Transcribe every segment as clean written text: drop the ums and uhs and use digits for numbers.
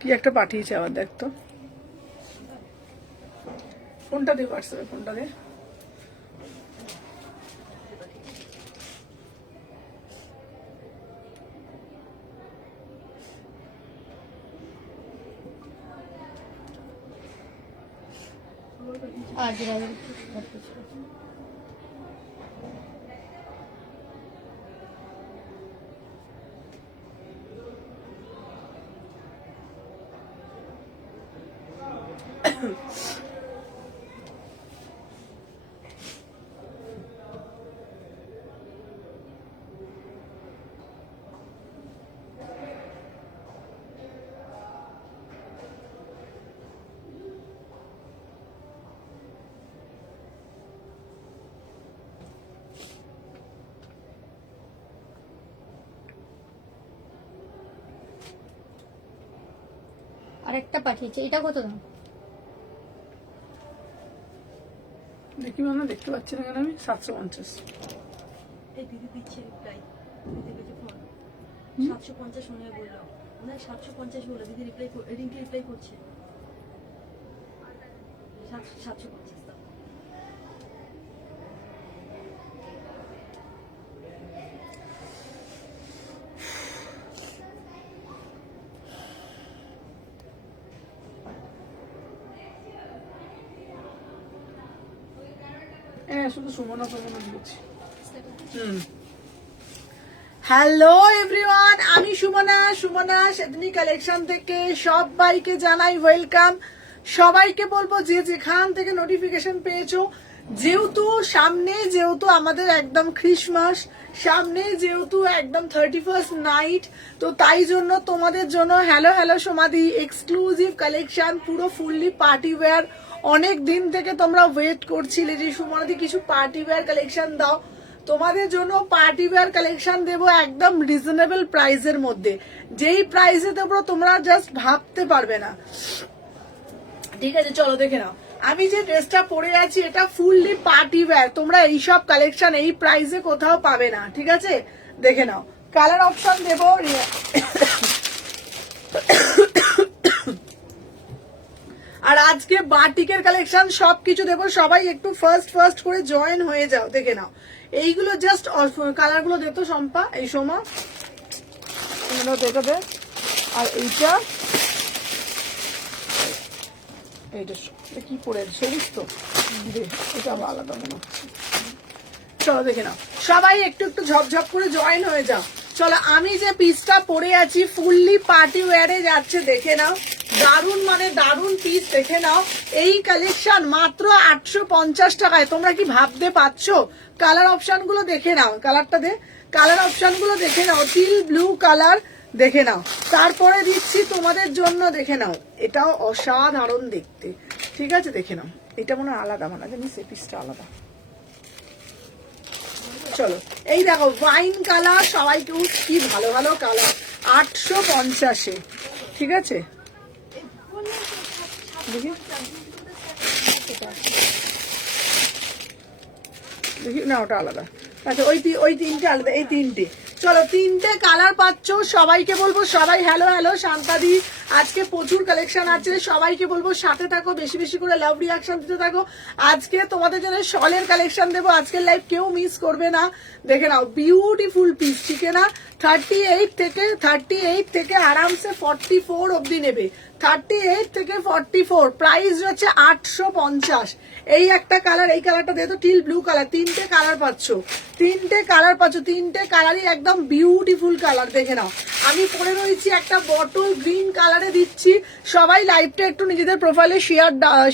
কি একটা পাঠিয়েছে আবার, দেখ তো ফোনটা দে, হোয়াটসঅ্যাপে ফোনটা দে। আজ আরেকটা পাঠিয়েছে, এটা কত দাম? দেখি মানে দেখতে পাচ্ছি না কেন আমি। 750। এই দিদি দিচ্ছে রিপ্লাই, দিদি কাছে ফোন 750 মনে বললো, না 750 বললো, দিদি রিপ্লাই রিঙ্কি রিপ্লাই করছে 750 দাও। হ্যাঁ, শুধু সুমনা দিয়েছি। হ্যালো এভরিওয়ান, আমি সুমনা সেদিনী কালেকশন থেকে সবাইকে জানাই ওয়েলকাম। সবাইকে বলবো যে যেখান থেকে নোটিফিকেশন পেয়েছো, যেহেতু আমাদের একদম ক্রিসমাস সামনে, যেহেতু একদম 31st নাইট, তো তাই জন্য তোমাদের জন্য হ্যালো সমাধি এক্সক্লুসিভ কালেকশন, পুরো ফুললি পার্টি ওয়্যার। অনেক দিন থেকে তোমরা ওয়েট করছিলে যে সুমনাদি কিছু পার্টি ওয়্যার কালেকশন দাও। তোমাদের জন্য পার্টি ওয়্যার কালেকশন দেবো একদম রিজনেবল প্রাইসের মধ্যে, যেই প্রাইসে দেবো তোমরা জাস্ট ভাবতে পারবে না। ঠিক আছে, চলো দেখে নাও। আমি যে ড্রেসটা পরে আছি এটা ফুললি পার্টি ওয়্যার, তোমরা এইসব কালেকশন এই প্রাইসে কোথাও পাবে না। ঠিক আছে, দেখে নাও। কালার অপশন দেবো, আর আজকে বাটিকের কালেকশন সবকিছু দেবো। সবাই একটু ফার্স্ট করে জয়েন হয়ে যাও, দেখে নাও। এইগুলো জাস্ট কালার গুলো দেখতো শম্পা, এই সময় দেখে দে। আর এইটা কি পরে সবুজ তো, এটা আলাদা মনে হচ্ছে। চলো দেখে নাও, সবাই একটু ঝপঝপ করে জয়েন হয়ে যাও। চলো, আমি যে পিসটা পরে আছি ফুললি পার্টি ওয়্যারে যাচ্ছে, দেখে নাও। দারুন মানে দারুন পিস, দেখে নাও। এই কালেকশন মাত্র 850 টাকায়, তোমরা কি ভাবতে পারছো? কালার অপশন গুলো দেখে নাও, কালারটা দে, কালার অপশন গুলো দেখে নাও। টিল ব্লু কালার, দেখে নাও। তারপরে দিচ্ছি তোমাদের জন্য, দেখে নাও, এটাও অসাধারণ দেখতে। ঠিক আছে, দেখে নাও। এটা মনে হয় আলাদা, মানে জানিস এই পিসটা আলাদা। চলো, এই দেখো ওয়াইন কালার, সবাই কেউ কি ভালো কালার, 850-এ। ঠিক আছে, দেখি না, ওটা আলাদা। আচ্ছা, ওই তিনটে আলাদা, এই তিনটে। চলো, তিনটে কালার পাচ্ছ। সবাইকে বলবো, সবাই হ্যালো শান্তাদি, আজকে প্রচুর কালেকশন আছে। সবাইকে বলবো সাথে থাকো, বেশি করে লাভ রিয়াকশন দিতে থাকো। আজকে তোমাদের জন্য শলের কালেকশন দেবো, আজকের লাইভ কেউ মিস করবে না। দেখে নাও, বিউটিফুল পিস, ঠিক না? 38 থেকে আরামসে 44 অব্দি নেবে। 38 থেকে 44, প্রাইস হচ্ছে 850। এই একটা কালার, এই কালারটা দেখো, টিল ব্লু কালার। তিনটে কালার পাচ্ছ, তিনটে কালারই একদম বিউটিফুল কালার। দেখে নাও, আমি পরে রয়েছি একটা বটল গ্রিন কালারে দিচ্ছি। সবাই লাইভটা একটু নিজেদের প্রোফাইলে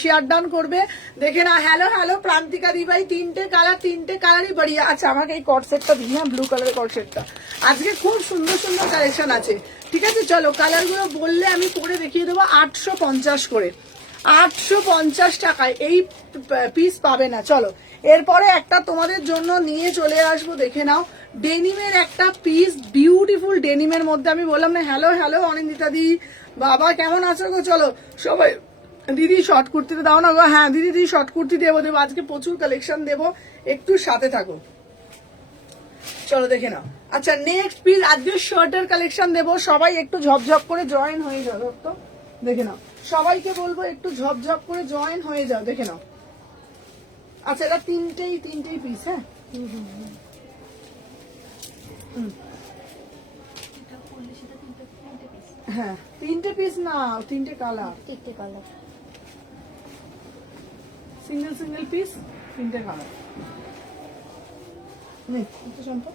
শেয়ার ডান করবে। দেখে নাও, হ্যালো প্রান্তিকা দি ভাই, তিনটে কালারই বাড়িয়া। আচ্ছা, আমাকে এই কট সেটটা দিই, হ্যাঁ, ব্লু কালারের কট সেটটা। আজকে খুব সুন্দর কালেকশন আছে। ঠিক আছে, চলো, কালার গুলো বললে আমি পরে দেখিয়ে দেবো। 850 করে, 850 টাকায় এই পিস পাবে না। চলো, এরপরে একটা তোমাদের জন্য নিয়ে চলে আসবো, দেখে নাও। ডেনিমের একটা পিস, বিউটিফুল ডেনিমের মধ্যে। আমি বললাম না হ্যালো অনিন্দিতা দি, বাবা কেমন আছো গো? চলো সবাই, দিদি শর্ট কুর্তিতে দাও না গো। হ্যাঁ দিদি শর্ট কুর্তি দেবো, আজকে প্রচুর কালেকশন দেবো, একটু সাথে থাকো। চলো দেখে নাও। আচ্ছা, নেক্সট পিস, আজকে শার্টের কালেকশন দেবো। সবাই একটু ঝপঝপ করে জয়েন হয়ে যাও তো। দেখে নাও, সবাইকে বলবো একটু ঝপঝপ করে জয়েন হয়ে যাও, দেখে নাও। আচ্ছা এটা তিনটেই পিস, হ্যাঁ এটা করলে সেটা তিনটে পিস। হ্যাঁ তিনটে পিস না, তিনটে কালার, তিনটে কালার। সিঙ্গেল পিস, তিনটে কালার। নে একটু শান্ত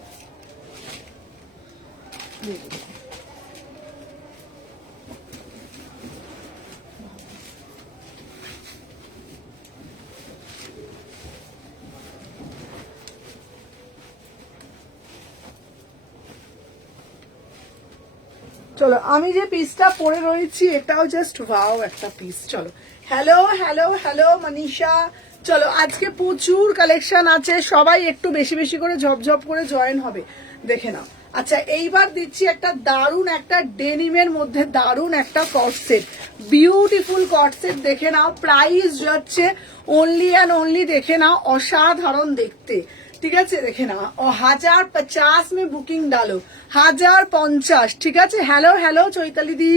চলো। আমি যে পিসটা পরে রয়েছি এটাও জাস্ট ওয়াও একটা পিস। চলো, হ্যালো হ্যালো হ্যালো মনীষা। চলো আজকে প্রচুর কালেকশন আছে, সবাই একটু বেশি বেশি করে ঝপঝপ করে জয়েন হবে, দেখে নাও। আচ্ছা এইবার দিচ্ছি একটা দারুণ একটা ডেনিমের মধ্যে দারুণ একটা কটসেট, বিউটিফুল কটসেট, দেখে নাও। প্রাইস যাচ্ছে অনলি অ্যান্ড অনলি, দেখে নাও, অসাধারণ দেখতে, ঠিক আছে, দেখে নাও। 1050 में বুকিং ডালো, 1050, ঠিক আছে। হ্যালো হ্যালো চৈতালি দি,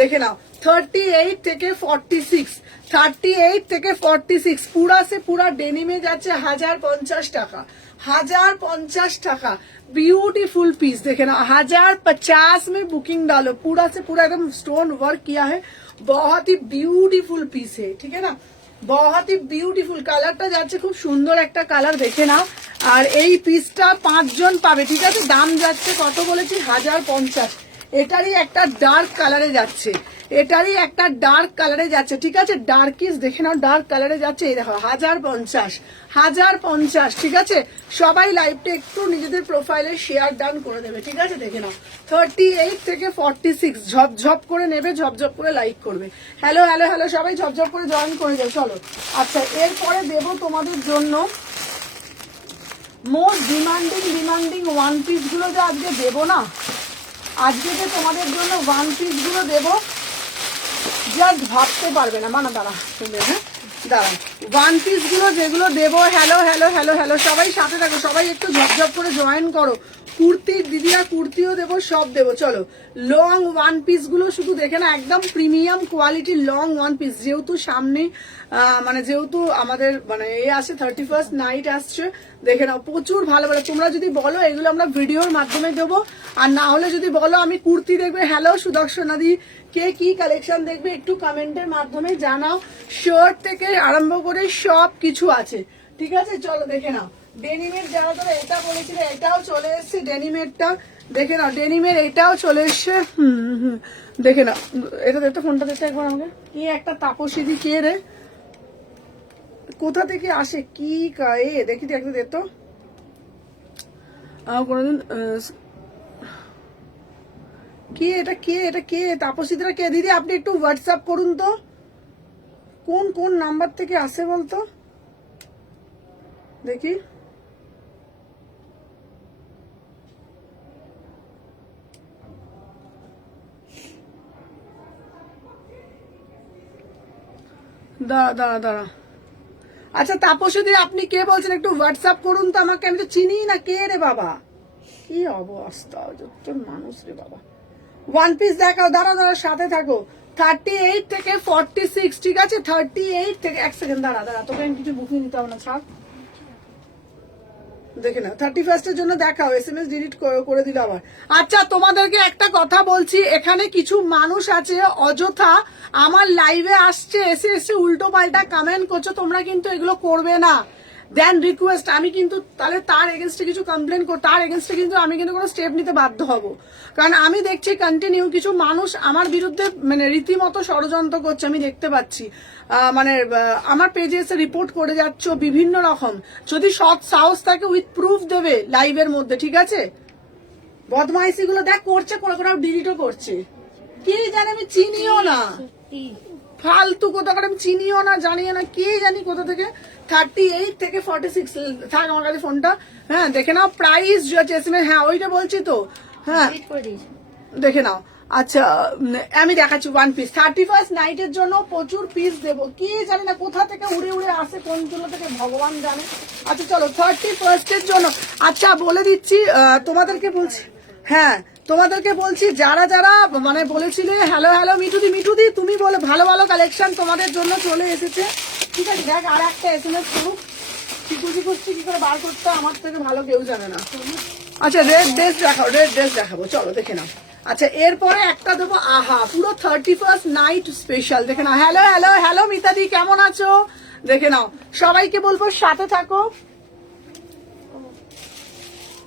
দেখে নাও। 38 থেকে 46, 38 থেকে 46 পুরা সে পুরা ডেনিমে যাচ্ছে 1050 টাকা, 1050 টাকা। ब्यूटीफुल पीस, देखे ना, 1050 में बुकिंग डालो, पूरा से पूरा एकदम स्टोन वर्क किया है, बहुत ही ब्यूटीफुल पीस है, ठीक है ना, बहुत ही ब्यूटीफुल। কালারটা যাচ্ছে খুব সুন্দর একটা কালার, দেখে নাও। আর এই পিসটা 5 জন পাবে, ঠিক আছে। দাম যাচ্ছে কত বলেছি, 1050। এটারই একটা ডার্ক কালারে যাচ্ছে, এটারই একটা ডার্ক কালারে যাচ্ছে, ঠিক আছে। ডার্কিস, দেখে নাও, ডার্ক কালারে যাচ্ছে, এই দেখো 1050, 1050, ঠিক আছে। সবাই লাইভটা একটু নিজেদের প্রোফাইলে শেয়ার ডান করে দেবে, ঠিক আছে, দেখে নাও। 38 থেকে 46, ঝপঝপ করে নেবে, ঝপঝপ করে লাইক করবে। হ্যালো হ্যালো হ্যালো সবাই ঝপঝপ করে জয়েন করে যাও, চলো। আচ্ছা এরপরে দেবো তোমাদের জন্য মোস্ট ডিমান্ডিং ওয়ান পিস গুলো যে আজকে দেবো না, আজকে যে তোমাদের জন্য ওয়ান পিস গুলো দেবো জাস্ট ভাবতে পারবে না, মানা দাঁড়া শুনবে, হ্যাঁ দাঁড়া। ওয়ান পিস গুলো যেগুলো দেবো, হ্যালো হ্যালো হ্যালো হ্যালো সবাই সাথে থাকো, সবাই একটু ঝপঝপ করে জয়েন করো। কুর্তির দিদিরা কুর্তিও দেবো, সব দেবো, চলো। লং ওয়ান পিস গুলো শুধু দেখে না, একদম প্রিমিয়াম কোয়ালিটির লং ওয়ান পিস, যেহেতু সামনে মানে যেহেতু আমাদের মানে আসে 31st নাইট আসছে, দেখে নাও প্রচুর ভালো ভালো। তোমরা যদি বলো এগুলো আমরা ভিডিওর মাধ্যমে দেবো, আর না হলে যদি বলো আমি কুর্তি দেখবে, হ্যালো সুদর্শনাদি, কে কি কালেকশন দেখবে একটু কমেন্টের মাধ্যমে জানাও। শার্ট থেকে আরম্ভ করে সব কিছু আছে, ঠিক আছে, চলো দেখে নাও। ডেনিমের যারা তোরা এটা বলেছিলে এটাও চলে এসছে, ডেনিমেরটা দেখে নাও, ডেনিমের এটাও চলে এসছে, দেখে নাও। এটা দেখতে, ফোনটা দেখতে একবার আমাকে। কি একটা তাপসিদি, কে রে, কোথা থেকে আসে, কি কায়ে দেখি একটু দেখতো কোনোদিন। কে এটা, কে এটা, কে তাপসিদরা, কে দিদি আপনি একটু হোয়াটসঅ্যাপ করুন তো, কোন কোন নাম্বার থেকে আসে বলতো দেখি। দাঁড়া। আচ্ছা তাপসী আপনি কে বলছেন, একটু হোয়াটসঅ্যাপ করুন তো আমাকে, আমি তো চিনি না, কে রে বাবা, কি অবস্থা যত মানুষ রে বাবা। ওয়ান পিস দেখাও, দাঁড়া সাথে থাকো। 38 থেকে 46, ঠিক আছে, 38 থেকে, এক সেকেন্ড দাঁড়া, তোকে আমি কিছু বুকিং দিতে হবে না, ছাড়, দেখে নাও। 31st এর জন্য দেখাও, SMS ডিলিট করে দিল আবার। আচ্ছা তোমাদেরকে একটা কথা বলছি, এখানে কিছু মানুষ আছে অযথা আমার লাইভে আসছে, এসে উল্টো পাল্টা কমেন্ট করছো, তোমরা কিন্তু এগুলো করবে না। দেন রিকোয়েস্ট, আমি কিন্তু তাহলে তার এগেনস্টে কিছু কমপ্লেন তার এগেনস্টে কিন্তু আমি কিন্তু কোনো স্টেপ নিতে বাধ্য হব, কারণ আমি দেখছি কন্টিনিউ কিছু মানুষ আমার বিরুদ্ধে মানে রীতিমতো ষড়যন্ত্র করছে, আমি দেখতে পাচ্ছি। মানে আমার পেজে এসে রিপোর্ট করে যাচ্ছ বিভিন্ন রকম। যদি সৎ সাহস থাকে উইথ প্রুফ দেবে লাইভের মধ্যে, ঠিক আছে। বদমাইশি গুলো দেখ করছে, করে ডিলিটও করছে, কি জানে, আমি চিনিও না, ফালতু কোথাকার, আমি চিনিও না, জানিও না, কে জানি কোথা থেকে। 38 থেকে 46, থাক আমার কাছে ফোনটা, হ্যাঁ দেখে নাও। প্রাইস হ্যাঁ ওইটা বলছি তো, হ্যাঁ দেখে নাও। আচ্ছা আমি দেখাচ্ছি ওয়ান পিস 31st নাইটের জন্য প্রচুর পিস দেবো, কি জানি না কোথা থেকে উড়ে উড়ে আসে, কোন জন্য থেকে ভগবান জানে। আচ্ছা চলো 31st এর জন্য, আচ্ছা বলে দিচ্ছি তোমাদেরকে বলছি, হ্যাঁ তোমাদেরকে বলছি যারা যারা মানে বলেছিলে হ্যালো হ্যালো মিঠুদি তুমি বলে ভালো ভালো কালেকশন তোমাদের জন্য চলে এসেছে। ঠিক আছে, দেখ আর একটা এসএমএস করুক, চিকুচি করছি কি করে বার করতে আমার থেকে ভালো কেউ জানে না। আচ্ছা রেড ড্রেস দেখাবো, চলো দেখে নাও। আচ্ছা এরপরে একটা দেবো, আহা পুরো 31st নাইট স্পেশাল, দেখে নাও। হ্যালো হ্যালো হ্যালো মিতাদি, কেমন আছো? দেখে নাও, সবাইকে বলবো সাথে থাকো,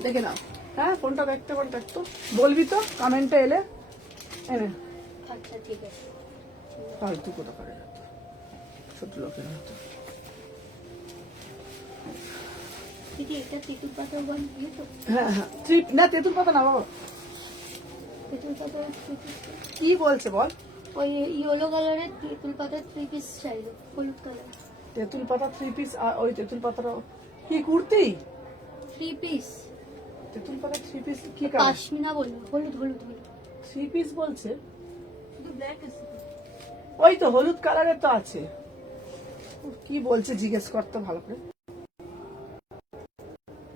দেখে নাও। হ্যাঁ ফোনটা দেখতে পারো, দেখতো বলবি তো কমেন্টে এলে এনে। আচ্ছা ঠিক আছে। ফালতু কোথা করে ছোট লোকের মতো। দিদি এটা তেঁতুল পাতা বল দিয়ে তো, হ্যাঁ হ্যাঁ না তেঁতুল পাতা না বাবা, তেঁতুল পাতা কি বলছে বল? ওই ইয়েলো কালারের তেঁতুল পাতা 3 পিস চাইলো, হলুদ কালার তেঁতুল পাতা 3 পিস, আর ওই তেঁতুল পাতাটা কি কুর্তি? 3 পিস তেঁতুল পাতা 3 পিস কি কালার? পাশমিনা বললো, হলুদ হলুদ হলুদ 3 পিস বলছে, শুধু ব্ল্যাক আছে। ওই তো হলুদ কালারের তো আছে। কি বলছে জিজ্ঞেস করতে ভালো করে।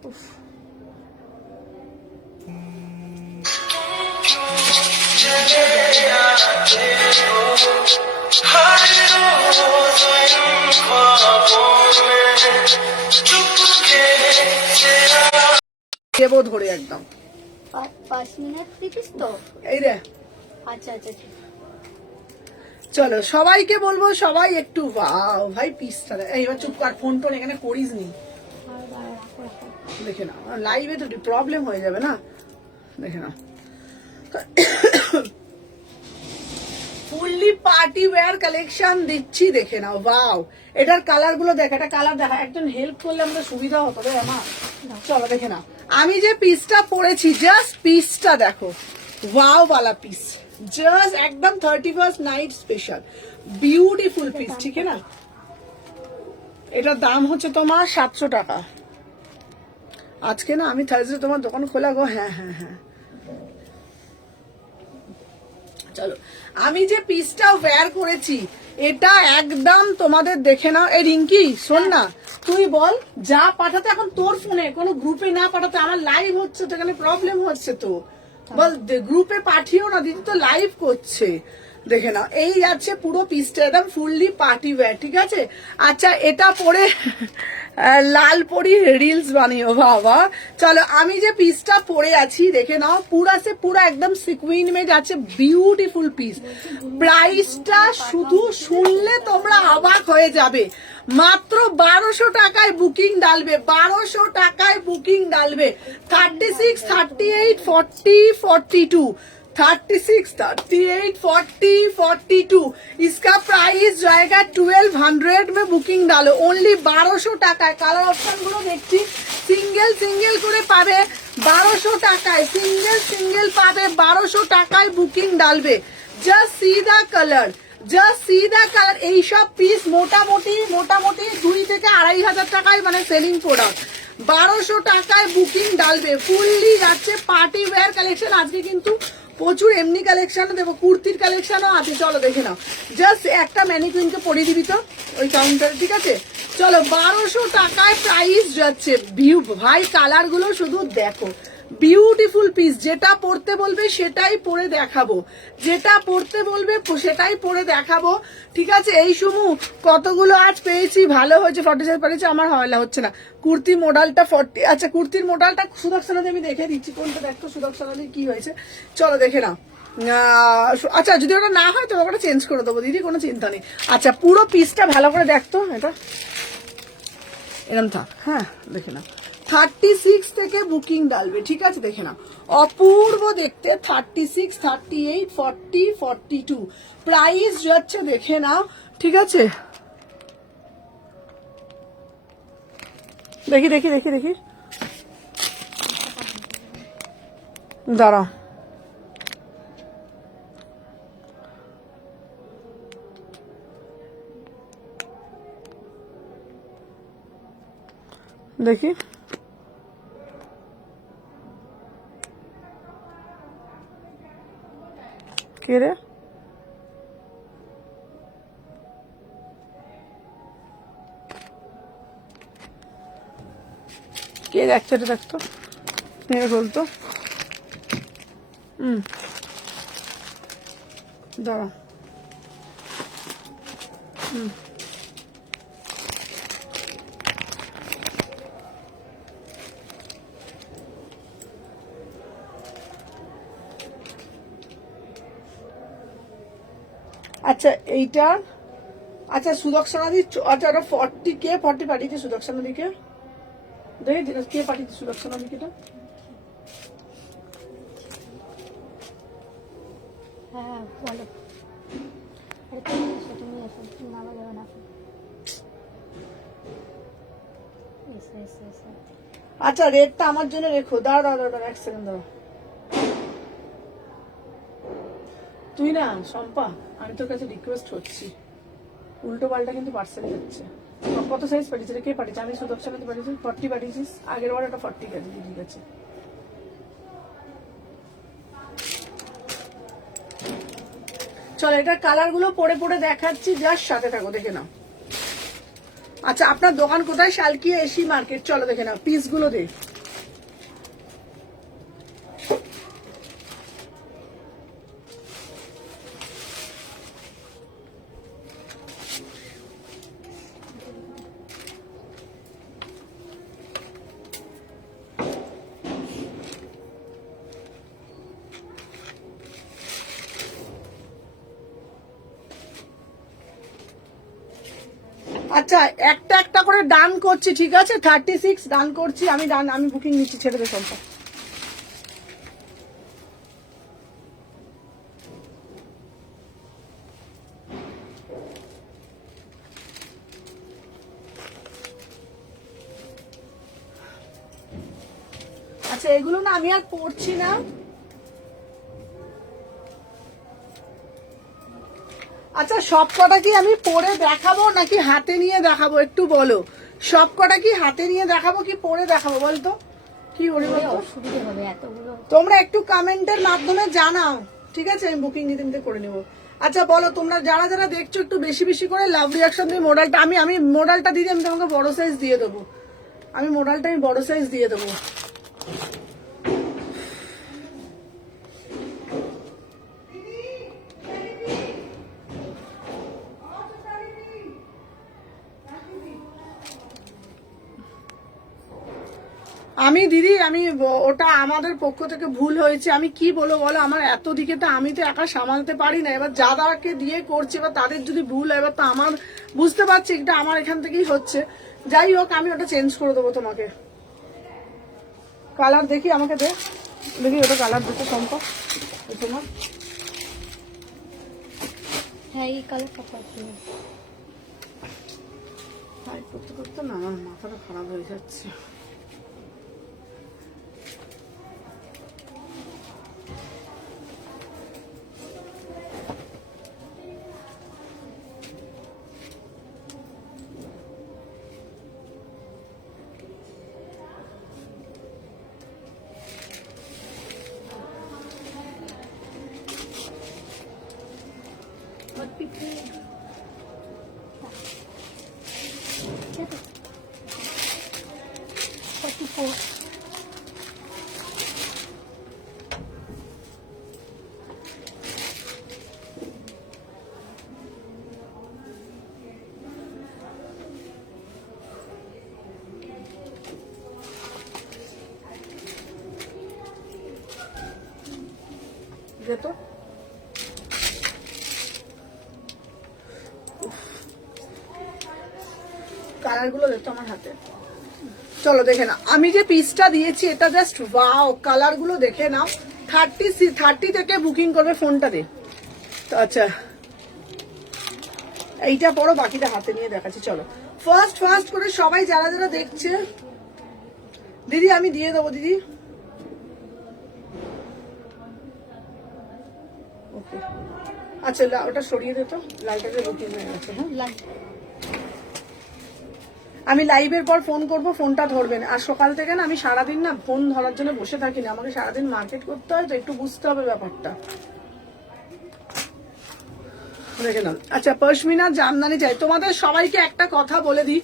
উফ। দেবো ধরে একদম পাশমিনার 3 পিস তো। এই রে। আচ্ছা আচ্ছা ঠিক। চলো সবাইকে বলবো, সবাই একটু বাও ভাই পিসটা এইবার চুপ কর, ফোন টোন এখানে করিস নি, দেখে না লাইভে তো প্রবলেম হয়ে যাবে না, দেখে না। ফুললি পার্টি ওয়্যার কালেকশন দিচ্ছি, দেখে নাও। ওয়াও, এটার কালার গুলো দেখ, এটা কালার দেখা, একজন হেল্প করলে আমাদের সুবিধা হতো রে আমার। চলো দেখে নাও, আমি যে পিসটা পরেছি জাস্ট পিসটা দেখো, ওয়াও वाला পিস, জাস্ট একদম 31st night special beautiful piece, ঠিক না? এটার দাম হচ্ছে তোমার 700 টাকা। আজকে না আমি থার্সডে তোমার দোকান খোলা গো। হ্যাঁ হ্যাঁ হ্যাঁ চলো, আমি যে পিসটা ওয়্যার করেছি এটা একদম তোমাদের দেখে নাও। এই রিঙ্কি শোন না, তুই বল যা পাঠাতে এখন তোর ফোনে, কোনো গ্রুপে না পাঠাতে, আমার লাইভ হচ্ছে তো এখানে প্রবলেম হচ্ছে তো, বল গ্রুপে পাঠিও না, দিদি তো লাইভ করছে, দেখে নাও। এই যাচ্ছে পুরো পিসটা একদম ফুললি পার্টি ওয়্যার, ঠিক আছে? আচ্ছা এটা পরে লাল পরি রিলস বানিও বাবা। চলো আমি যে পিসটা পরে আছি দেখে নাও, পুরা একদম সিকুইন মে যাচ্ছে, বিউটিফুল পিস। প্রাইসটা শুধু শুনলে তোমরা অবাক হয়ে যাবে, মাত্র 1200 টাকায় বুকিং ডালবে, 1200 টাকায় বুকিং ডালবে। 36, 38, 40, 42, 36, 38, 40, 42, इसका प्राइस जाएगा 1200 में। बुकिंग डालो ओनली 1200 টাকায়। কালার অপশন গুলো দেখছি, সিঙ্গেল করে পাবে 1200 টাকায়, সিঙ্গেল পাবে 1200 টাকায়, বুকিং ডালবে। জাস্ট সি দা কালার, এইসব পিস মোটামুটি 2 থেকে 2500 টাকায় মানে সেলিং প্রোডাক্ট। 1200 টাকায় বুকিং ডালবে, ফুললি যাচ্ছে পার্টি ওয়্যার কালেকশন। আজকে কিন্তু প্রচুর এমনি কালেকশন দেবো, কুর্তির কালেকশনও আছে, চলো দেখে নাও। জাস্ট একটা ম্যানিকুইনকে পরিয়ে দিবি তো ওই কাউন্টারে, ঠিক আছে? চলো 1200 টাকায় প্রাইস যাচ্ছে। ভিউ ভাই কালার গুলো শুধু দেখো, বিউটিফুল পিস। যেটা পড়তে বলবে সেটাই পরে দেখাবো, যেটা পড়তে বলবে সেটাই পরে দেখাবো, ঠিক আছে? এই সমু কতগুলো আজ পেয়েছি, ভালো হয়েছে। 47 পেয়েছি, আমার হয়লা হচ্ছে না। কুর্তি মডেলটা 40, আচ্ছা কুর্তির মডেলটা সুদর্শনাদি আমি দেখে দিচ্ছি, কোনটা দেখতো সুদর্শনাদি কি হয়েছে, চলো দেখে নাও। আচ্ছা যদি ওটা না হয় তো ওটা চেঞ্জ করে দেবো দিদি, কোনো চিন্তা নেই। আচ্ছা পুরো পিসটা ভালো করে দেখতো, এটা এরম থাক, হ্যাঁ দেখে নাও। 36 থেকে বুকিং ডালবে, ঠিক আছে? দেখে নাও, অপূর্ব দেখতে। 36, 38, 40, 42 প্রাইস যাচ্ছে, দেখে নাও, ঠিক আছে? দেখি দাঁড়া, দেখি কে রে, কে দেখছে, এটা দেখতো বলতো। দাঁড়া। আচ্ছা এইটা, আচ্ছা সুদর্শনাদি, আচ্ছা ওটা 40K 40 পাঠিয়েছে সুদর্শনাদিকে, দেখি কে পাঠিয়েছে সুদর্শনাদিকে? এটা হ্যাঁ বলো। আরে তুমি এসো, তুমি এসো, তুমি নামা যাবে না। এসো এসো এসো। আচ্ছা রেটটা আমার জন্য রেখো, দাঁড়া এক সেকেন্ড দাঁড়া। তুই না শম্পা, আমি তোর কাছে রিকোয়েস্ট করছি, উল্টো পাল্টা কিন্তু পার্সেল যাচ্ছে। কত সাইজ পাঠিয়েছে, কে পাঠিয়েছে? আমি সুদর্শনাতে পাঠিয়েছি 40 পাঠিয়েছিস, আগের বার একটা 40 কাটিয়ে ঠিক আছে। চলো এটা কালার গুলো পরে পরে দেখাচ্ছি, জাস্ট সাথে থাকো, দেখে নাও। আচ্ছা আপনার দোকান কোথায়? শালকি এসি মার্কেট। চলো দেখে নাও পিস গুলো দেখ। আচ্ছা একটা একটা করে ডান করছি, ঠিক আছে? 36 ডান করছি আমি, ডান আমি বুকিং নিচ্ছি, ছেড়ে দে সম্পা। আচ্ছা এগুলো না আমি আর পড়ছি না। আচ্ছা সব কটা কি আমি পরে দেখাবো নাকি হাতে নিয়ে দেখাবো, একটু বলো। সব কটা কি হাতে নিয়ে দেখাবো কি পরে দেখাবো বলতো? কি বলি বলতো? অসুবিধা হবে এতগুলো। তোমরা একটু কমেন্টের মাধ্যমে জানাও, ঠিক আছে? আমি বুকিং নিতে নিতে করে নেবো। আচ্ছা বলো তোমরা যারা যারা দেখছো, একটু বেশি বেশি করে লাভ রিয়াকশন দিয়ে মডেলটা, আমি মডেলটা দিদি আমি তোমাকে বড় সাইজ দিয়ে দেবো। আমি মডেলটা আমি বড় সাইজ দিয়ে দেবো। আমি দিদি আমি ওটা আমাদের পক্ষ থেকে ভুল হয়েছে। আমি কি বলবো বলো, আমার এত দিকে তো আমি তো একা সামালতে পারি না। এবার যাদাকে দিয়ে করছি, এবার তাদের যদি ভুল হয়, এবার তো আমার বুঝতে পারছি এটা আমার এখান থেকেই হচ্ছে। যাই হোক আমি ওটা চেঞ্জ করে দেবো তোমাকে। কালার দেখি, আমাকে দেখি ওটা কালার দেখো সম্পর্ক তোমার। হ্যাঁ এই কালারটা পাঠিয়ে। করতে করতে না আমার মাথাটা খারাপ হয়ে যাচ্ছে। যেত কালার গুলো দেখতো আমার হাতে। চলো দেখে না, আমি যে পিসটা দিয়েছি এটা জাস্ট ওয়াও, কালার গুলো দেখে নাও। 30 থেকে বুকিং করবে, ফোনটা দে। আচ্ছা এইটা পড়ো, বাকিটা হাতে নিয়ে দেখাচ্ছি। চলো ফার্স্ট করে সবাই যারা যারা দেখছে, দিদি আমি দিয়ে দেবো দিদি। ওকে আচ্ছা ওটা সরিয়ে দে তো, লালটাকে বুকিং হয়ে গেছে। হ্যাঁ আমি লাইভের পর ফোন করব, ফোনটা ধরবেন। আর সকাল থেকে না আমি সারাদিন না ফোন ধরার জন্য বসে থাকি না, আমাকে সারাদিন মার্কেট করতে হয়, তো একটু বুঝতে হবে ব্যাপারটা, দেখে নাও। আচ্ছা পশমিনা জামদানি চাই। তোমাদের সবাইকে একটা কথা বলে দিই,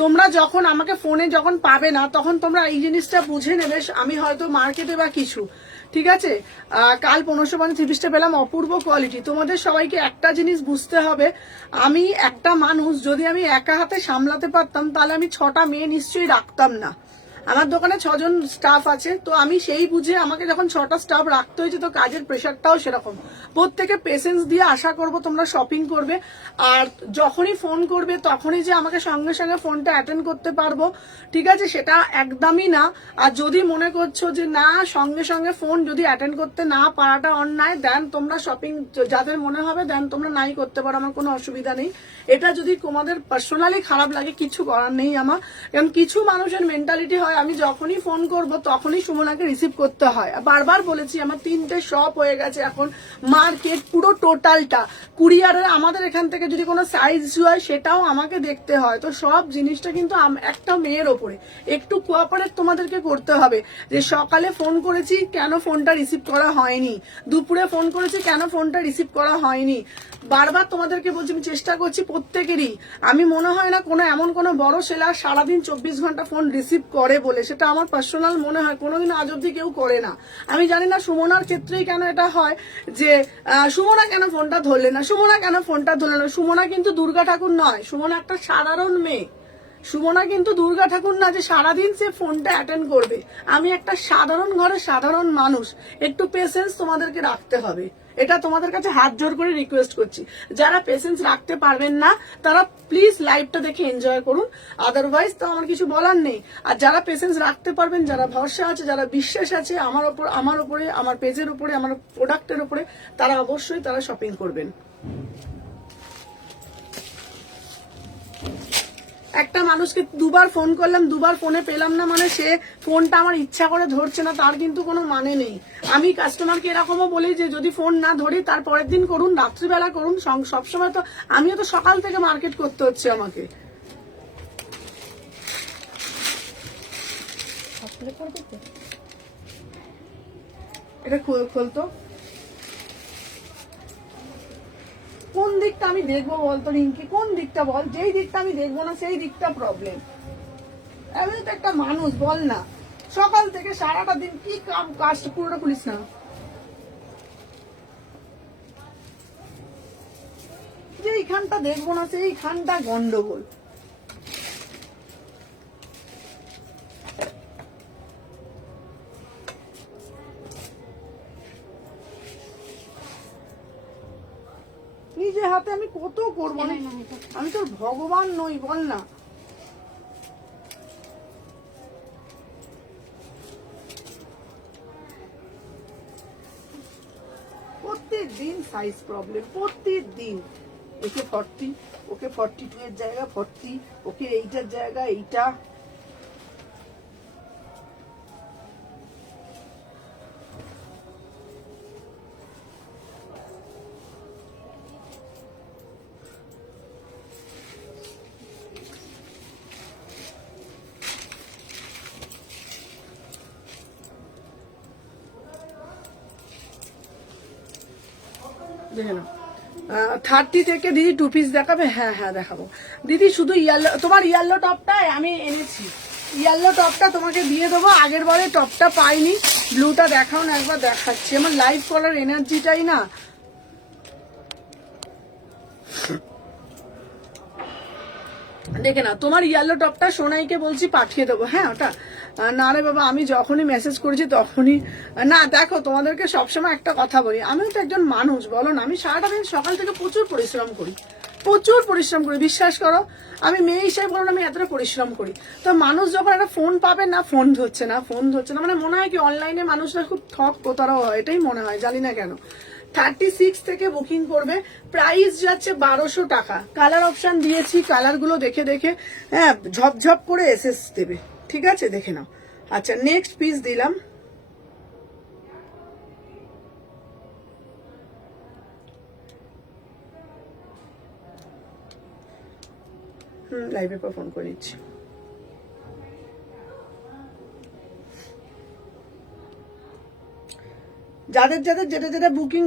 তোমরা যখন আমাকে ফোনে যখন পাবে না তখন তোমরা এই জিনিসটা বুঝে নেবে আমি হয়তো মার্কেটে বা কিছু, ঠিক আছে। কাল 1550 থ্রি পিসটা পেলাম, অপূর্ব কোয়ালিটি। তোমাদের সবাইকে একটা জিনিস বুঝতে হবে, আমি একটা মানুষ যদি আমি একা হাতে সামলাতে পারতাম তাহলে আমি 6টা মেয়ে নিশ্চয়ই রাখতাম না। আমার দোকানে 6 জন স্টাফ আছে, তো আমি সেই বুঝে আমাকে যখন 6টা স্টাফ রাখতে হয়েছে, তো কাজের প্রেশারটাও সেরকম। প্রত্যেকে পেশেন্স দিয়ে আশা করব তোমরা শপিং করবে, আর যখনই ফোন করবে তখনই যে আমাকে সঙ্গে সঙ্গে ফোনটা অ্যাটেন্ড করতে পারবো, ঠিক আছে, সেটা একদমই না। আর যদি মনে করছো যে না সঙ্গে সঙ্গে ফোন যদি অ্যাটেন্ড করতে না পারাটা অন্যায়, দেন তোমরা শপিং যাদের মনে হবে দেন তোমরা নাই করতে পারো, আমার কোনো অসুবিধা নেই। এটা যদি তোমাদের পার্সোনালি খারাপ লাগে কিছু করার নেই আমার, কারণ কিছু মানুষের মেন্টালিটি হয় আমি যখনই ফোন করব তখনই সুমনাকে রিসিভ করতে হয়। বারবার বলেছি আমার 3টে শপ হয়ে গেছে এখন, মার্কেট পুরো টোটালটা কুরিয়ারের, আমাদের এখান থেকে যদি কোনো সাইজ হয় সেটাও আমাকে দেখতে হয়। তো সব জিনিসটা কিন্তু একটা মেয়ের ওপরে একটু কোঅপারেট তোমাদেরকে করতে হবে, যে সকালে ফোন করেছি কেন ফোনটা রিসিভ করা হয়নি, দুপুরে ফোন করেছি কেন ফোনটা রিসিভ করা হয়নি। বারবার তোমাদেরকে বলছি আমি চেষ্টা করছি প্রত্যেকেরই, আমি মনে হয় না কোনো এমন কোনো বড় সেলার সারাদিন 24 ঘন্টা ফোন রিসিভ করে বলে, সেটা আমার পার্সোনাল মনে হয় কোনোদিন আজ অব্দি কেউ করে না। আমি জানি না সুমনার ক্ষেত্রেই কেন এটা হয়, যে সুমনা কেন ফোনটা ধরলে না, সুমনা কেন ফোনটা ধরলে না। সুমনা কিন্তু দুর্গা ঠাকুর নয়, সুমনা একটা সাধারণ মেয়ে। সুমনা কিন্তু দুর্গা ঠাকুর না যে সারাদিন সে ফোনটা অ্যাটেন্ড করবে। আমি একটা সাধারণ ঘরের সাধারণ মানুষ, একটু পেশেন্স তোমাদেরকে রাখতে হবে, এটা তোমাদের কাছে হাত জোর করে রিকোয়েস্ট করছি। যারা পেশেন্স রাখতে পারবেন না তারা প্লিজ লাইভটা দেখে এনজয় করুন, আদারওয়াইজ তো আমার কিছু বলার নেই। আর যারা পেশেন্স রাখতে পারবেন, যারা ভরসা আছে, যারা বিশ্বাস আছে আমার উপরে, আমার পেজের উপরে, আমার প্রোডাক্টের উপরে, তারা অবশ্যই তারা শপিং করবেন। একটা মানুষকে 2বার ফোন করলাম, 2বার ফোনে পেলাম না মানে সে ফোনটা আমার ইচ্ছা করে ধরছে না, তার কিন্তু কোনো মানে নেই। আমি কাস্টমারকে এরকমও বলি যে যদি ফোন না ধরি তার পরের দিন করুন, রাত্রিবেলা করুন, সবসময় তো আমিও তো সকাল থেকে মার্কেট করতে হচ্ছে আমাকে। এটা খুলতো কোন দিকটা আমি দেখবো বলতো রিঙ্কি, কোন দিকটা বল, যেই দিকটা আমি দেখবো না সেই দিকটা প্রবলেম। আমি তো একটা মানুষ, বল না, সকাল থেকে সারাটা দিন কি কাজ পুরোটা খুলিস না। যেইখানটা দেখবো না সেইখানটা গন্ডগোল। নিজে হাতে আমি কত করবো, আমি তোর ভগবান নই, বল না। প্রত্যেক দিন সাইজ প্রবলেম, প্রত্যেক দিন। একে 40, ওকে 42 এর জায়গা 40, ওকে এইটার জায়গা এইটা। দেখে নাও 30 থেকে দিদি 2 পিস দেখাবে? হ্যাঁ হ্যাঁ দেখাবো দিদি। শুধু ইয়েলো, তোমার ইয়েলো টপটা আমি এনেছি, ইয়েলো টপটা তোমাকে দিয়ে দেবো। আগের বারে টপটা পাইনি, ব্লুটা দেখাও না একবার, দেখাচ্ছি। আমার লাইভ কলার এনার্জিটাই না। দেখে না, তোমার ইয়েলো টপটা সোনাইকে বলছি পাঠিয়ে দেবো। হ্যাঁ ওটা না রে বাবা, আমি যখনই মেসেজ করেছি তখনই না। দেখো তোমাদেরকে সবসময় একটা কথা বলি, আমিও তো একজন মানুষ, বলো না। আমি সারাটা দিন সকাল থেকে প্রচুর পরিশ্রম করি, প্রচুর পরিশ্রম করি, বিশ্বাস করো। আমি মেয়ে হিসেবে বলো না, আমি এতটা পরিশ্রম করি। তো মানুষ যখন একটা ফোন পাবে না, ফোন ধরছে না, ফোন ধরছে না, মানে মনে হয় কি অনলাইনে মানুষরা খুব ঠক প্রতারক হয়, এটাই মনে হয়, জানি না কেন। 36 থেকে বুকিং করবে, প্রাইস যাচ্ছে 1200 টাকা। কালার অপশন দিয়েছি, কালার গুলো দেখে দেখে হ্যাঁ ঝপঝপ করে এসএস দেবে, ঠিক আছে, দেখে নাও। আচ্ছা নেক্সট পিস দিলাম, লাইভের পর ফোন করে নিচ্ছি। যাদের যাদের যেটা যেটা বুকিং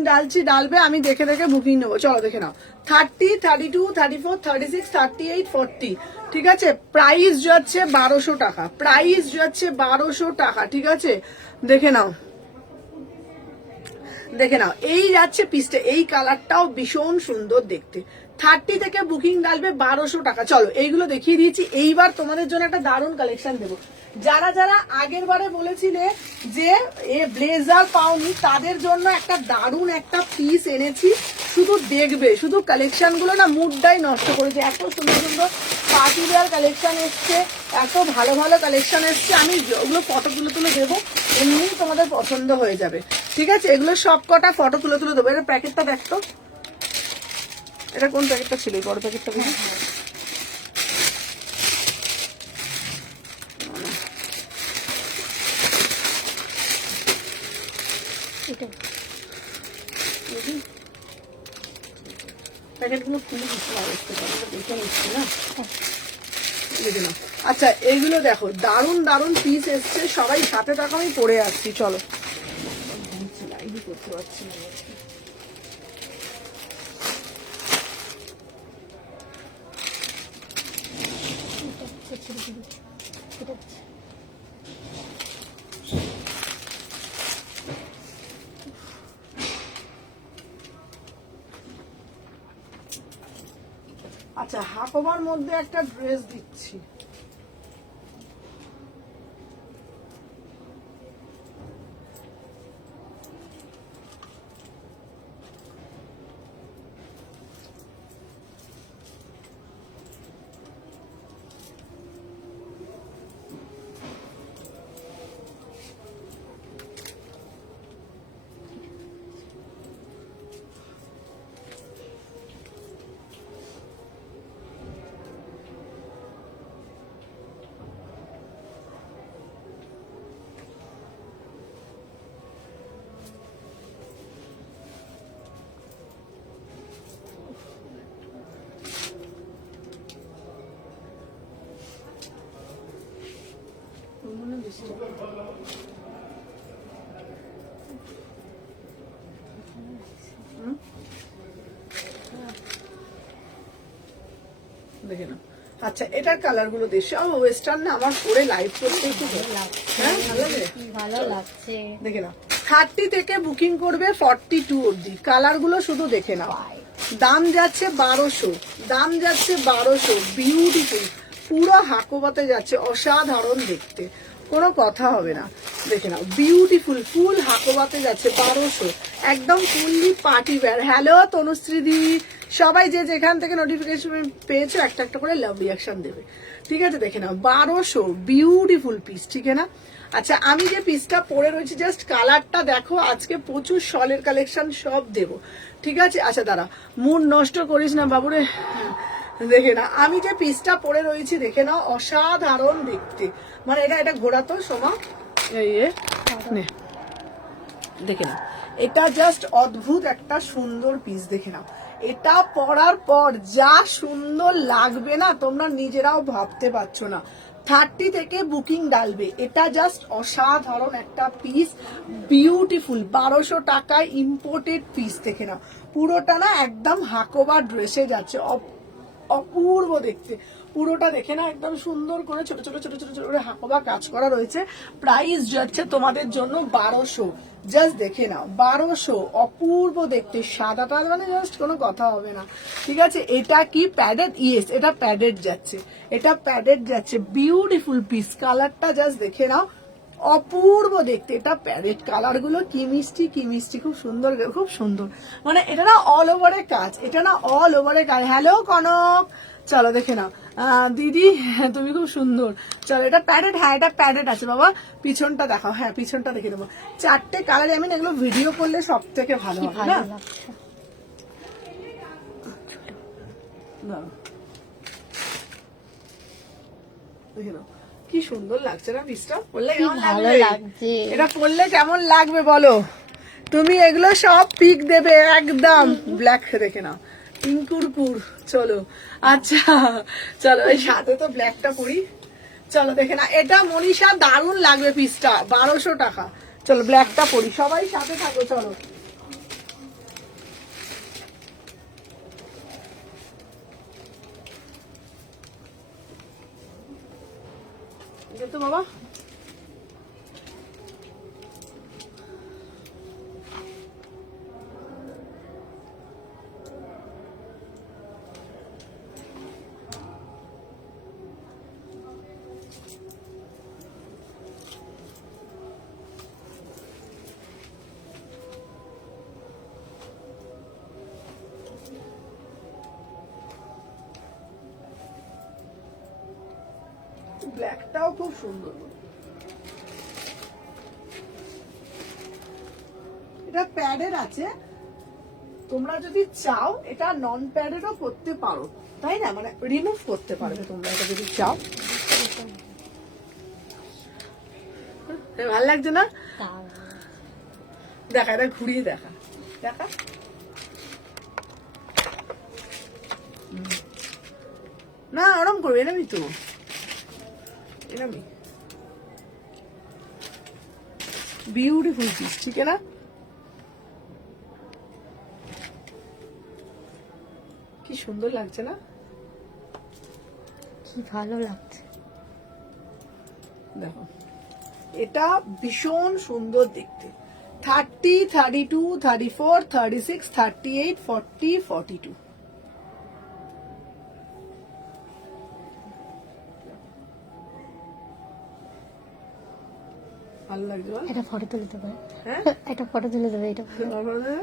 ডালবে, আমি দেখে দেখে বুকিং নেবো। চলো দেখে নাও, 30, 32, 34, 36, 38, 40, ঠিক আছে। প্রাইস যাচ্ছে 1200 টাকা, প্রাইস যাচ্ছে 1200 টাকা, ঠিক আছে। দেখে নাও, দেখে নাও, এই যাচ্ছে পিসটা, এই কালারটাও ভীষণ সুন্দর দেখতে। 30 থেকে বুকিং ডালবে 1200 টাকা। চলো এইগুলো দেখিয়ে দিয়েছি, এইবার তোমাদের জন্য একটা দারুণ কালেকশন দেবো। যারা যারা আগের বারে বলেছিলে যে এ ব্লেজার পাওনি, তাদের জন্য একটা দারুণ একটা পিস এনেছি, শুধু দেখবে, শুধু কালেকশন গুলো না মুডটাই নষ্ট করেছে। এত সুন্দর সুন্দর পার্টি ওয়্যার কালেকশন এসছে, এত ভালো ভালো কালেকশন এসছে, আমি ওগুলো ফটো তুলে দেবো, এমনি তোমাদের পছন্দ হয়ে যাবে, ঠিক আছে। এগুলো সব কটা ফটো তুলে দেবো। এটা প্যাকেটটা দেখতো, এটা কোন প্যাকেটটা ছিল, বড় প্যাকেটটা দেখি। প্যাকেটগুলো খুলে কিছু আসতে পারে, দেখে নিচ্ছি না, দেখে না। আচ্ছা এইগুলো দেখো, দারুণ দারুণ পিস এসছে, সবাই সাথে থাকো, আমি পরে আসছি। চলো, লাইভই করতে পারছি না। আচ্ছা, হাকোবার মধ্যে একটা ড্রেস দিচ্ছি, দেখে নাও। আচ্ছা এটার কালার গুলো দেশে ওয়েস্টার্ন না, আমার পরে লাইভ করতে একটু ভালো লাগে, ভালো লাগছে। দেখে নাও, 30 থেকে বুকিং করবে 42 অব্দি, কালার গুলো শুধু দেখে নাও। দাম যাচ্ছে 1200, দাম যাচ্ছে 1200, বিউটিফুল, পুরো হাকোবাতে যাচ্ছে, অসাধারণ দেখতে, কোনো কথা হবে না। দেখে নাও, বিউটিফুল ফুল হাকোবাতে যাচ্ছে 1200, একদম fully party wear. Hello Tanushree di, সবাই যে যেখান থেকে নোটিফিকেশন পেয়েছো একটা একটা করে লাভ রিয়াকশন দেবে, ঠিক আছে। দেখে নাও 1200, বিউটিফুল পিস, ঠিক আছে না। আচ্ছা আমি যে পিসটা পরে রয়েছি, জাস্ট কালারটা দেখো, আজকে প্রচুর শলের কালেকশন সব দেবো, ঠিক আছে। আচ্ছা দাঁড়া, মুড নষ্ট করিস না বাবুরে। দেখে না, আমি যে পিসটা পরে রয়েছি দেখে নাও, অসাধারণ দেখতে, মানে এটা ঘোরা তো সোমা, এই নে, দেখে নাও, এটা জাস্ট অদ্ভুত একটা সুন্দর পিস, দেখে নাও। এটা পরার পর যা সুন্দর লাগবে না, তোমরা নিজেরাও ভাবতে পারছো না। 30 থেকে বুকিং ডালবে, এটা জাস্ট অসাধারণ একটা পিস, বিউটিফুল, 1200 টাকায় ইম্পোর্টেড পিস। দেখে নাও, পুরোটা না একদম হাকোবা ড্রেসে যাচ্ছে, অপূর্ব দেখতে, পুরোটা দেখে না, একদম সুন্দর করে ছোট ছোট ছোট ছোট ছোট করে হাকোবা কাজ করা রয়েছে। প্রাইস যাচ্ছে তোমাদের জন্য 1200, জাস্ট দেখে নাও 1200, অপূর্ব দেখতে, সাদাটা মানে জাস্ট কোনো কথা হবে না, ঠিক আছে। এটা কি প্যাডেড? ইয়েস, এটা প্যাডেড যাচ্ছে, এটা প্যাডেড যাচ্ছে, বিউটিফুল পিস, কালারটা জাস্ট দেখে নাও, অপূর্ব দেখতে, এটা প্যারেট কালার গুলো কি মিষ্টি, কি মিষ্টি, খুব সুন্দর, খুব সুন্দর, মানে এটা না অল ওভারে কাজ, এটা না অল ওভারে কাজ। হ্যালো কনক, চলো দেখে নাও, দিদি তুমি খুব সুন্দর। চলো এটা প্যাডেড, হ্যাঁ এটা প্যাডেড আছে বাবা। পিছনটা দেখাও, হ্যাঁ পিছনটা দেখে দেবো, 4টে কালার, আমি এগুলো ভিডিও করলে সব থেকে ভালো হবে না। দেখে নাও কি সুন্দর লাগছে না পিসটা, পরলে কেমন লাগবে, এটা পরলে কেমন লাগবে বলো তুমি। এগুলো সব পিক দেবে একদম ব্ল্যাক, দেখে নাও পিঙ্কুরপুর। চলো আচ্ছা চলো, এই সাথে তো ব্ল্যাকটা পরি। চলো দেখে না, এটা মনীষা দারুণ লাগবে পিসটা, 1200 টাকা, চলো ব্ল্যাকটা পরি, সবাই সাথে থাকো। চলো তো বাবা, ব্ল্যাকটাও খুব সুন্দর। এটা প্যাডের আছে, তোমরা যদি চাও এটা নন প্যাডেরও করতে পারো, তাই না? মানে রিমুভ করতে পারবে তোমরা এটা যদি চাও। ভালো লাগছে না? দেখা, এটা ঘুরিয়ে দেখা, দেখা। না ওরম করবে, এরমই তো, এরমই। বিউটিফুল পিস, ঠিক আছে না? কি সুন্দর লাগছে না? কি ভালো লাগছে। দেখো এটা ভীষণ সুন্দর দেখতে। 30, 32, 34, 36, 38, 40, 42। ভালো লাগছে বল? এটা ফটো তুলে দেবে, হ্যাঁ এটা ফটো তুলে দেবে, এটা তারপরে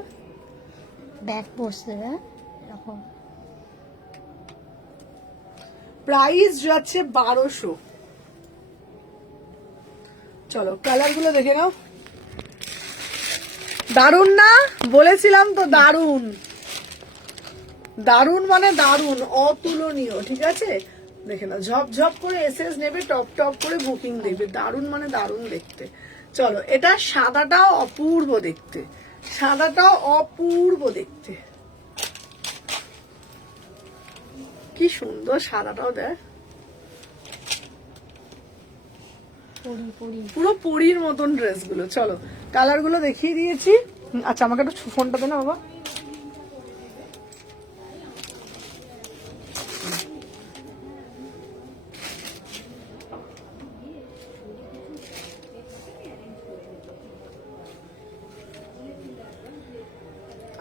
ব্যাক পোস্ট দেবে এরকম। প্রাইস যাচ্ছে 1200। চলো কালার গুলো দেখে নাও। দারুন না? বলেছিলাম তো দারুন, দারুন মানে দারুন, অতুলনীয়। ঠিক আছে, দেখে নাও। ঝপঝপ করে এসএস নেবে, টপ টপ করে বুকিং দেবে। দারুন মানে দারুন দেখতে। চলো এটা সাদাটাও অপূর্ব দেখতে, সাদাটাও অপূর্ব দেখতে। কি সুন্দর সাদাটাও, দেখ পুরো পরীর মতন ড্রেস গুলো। চলো কালার গুলো দেখিয়ে দিয়েছি। আচ্ছা আমাকে একটু ফোনটা দে না বাবা।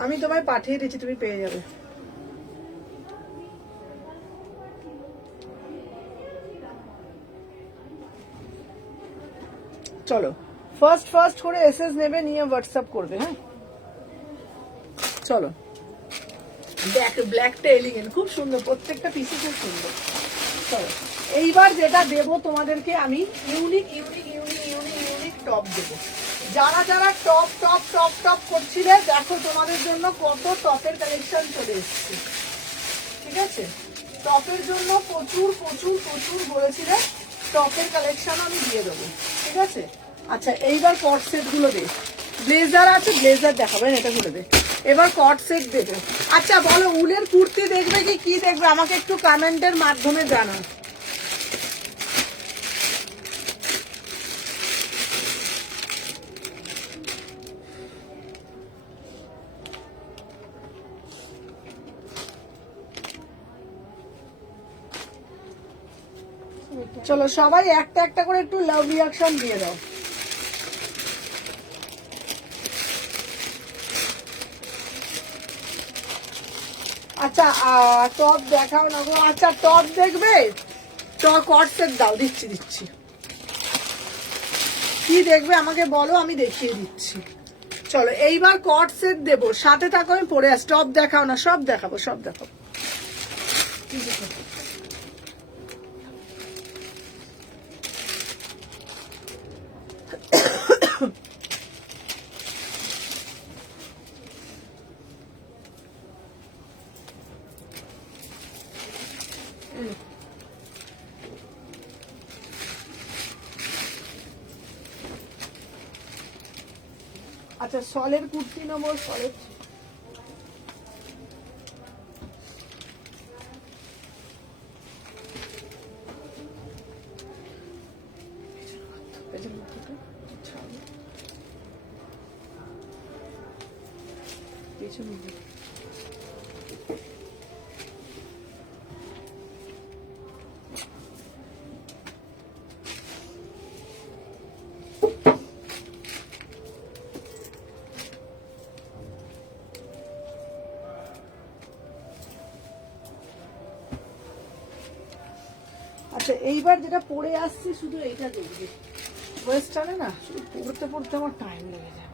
আমি তোমায় পাঠিয়ে দিচ্ছি, তুমি পেয়ে যাবে। চলো ফার্স্ট করে এসএস নেবে, নিয়ে হোয়াটসঅ্যাপ করবে। হ্যাঁ চলো, ব্ল্যাকটা এলিগেন্ট, খুব সুন্দর, প্রত্যেকটা পিসই খুব সুন্দর। চলো এইবার যেটা দেবো তোমাদেরকে আমি, unique unique unique unique unique top দেবো। যারা যারা টপ টপ টপ টপ করছিলে, দেখো তোমাদের জন্য কত টপের কালেকশন চলে এসছে। ঠিক আছে, টপের জন্য প্রচুর প্রচুর প্রচুর বলেছিলে, টপের কালেকশন আমি দিয়ে দেবো। ঠিক আছে, আচ্ছা এইবার কট সেট গুলো দে। ব্লেজার আছে, ব্লেজার দেখাবেন, এটা খুলে দে। এবার কট সেট দেবো। আচ্ছা বলো, উলের কুর্তি দেখবে কি দেখবে, আমাকে একটু কমেন্টের মাধ্যমে জানাও। চলো সবাই একটা একটা করে একটু লাভ রিয়াকশন দিয়ে দাও। আচ্ছা টপ দেখাও না গো। আচ্ছা টপ দেখবে, কট সেট দাও, দিচ্ছি। কি দেখবে আমাকে বলো, আমি দেখিয়ে দিচ্ছি। চলো এইবার কট সেট দেবো, সাথে থাকো, আমি পরে আসছি। টপ দেখাও না, সব দেখাবো, সব দেখাবো। আচ্ছা সলের কুর্তি নেবো, সলের পেছনে দিকে। আচ্ছা এইবার যেটা পরে আসছে শুধু এইটা দেখবে, ওয়েস্টার্নে না শুধু পড়তে পড়তে আমার টাইম লেগে যায়।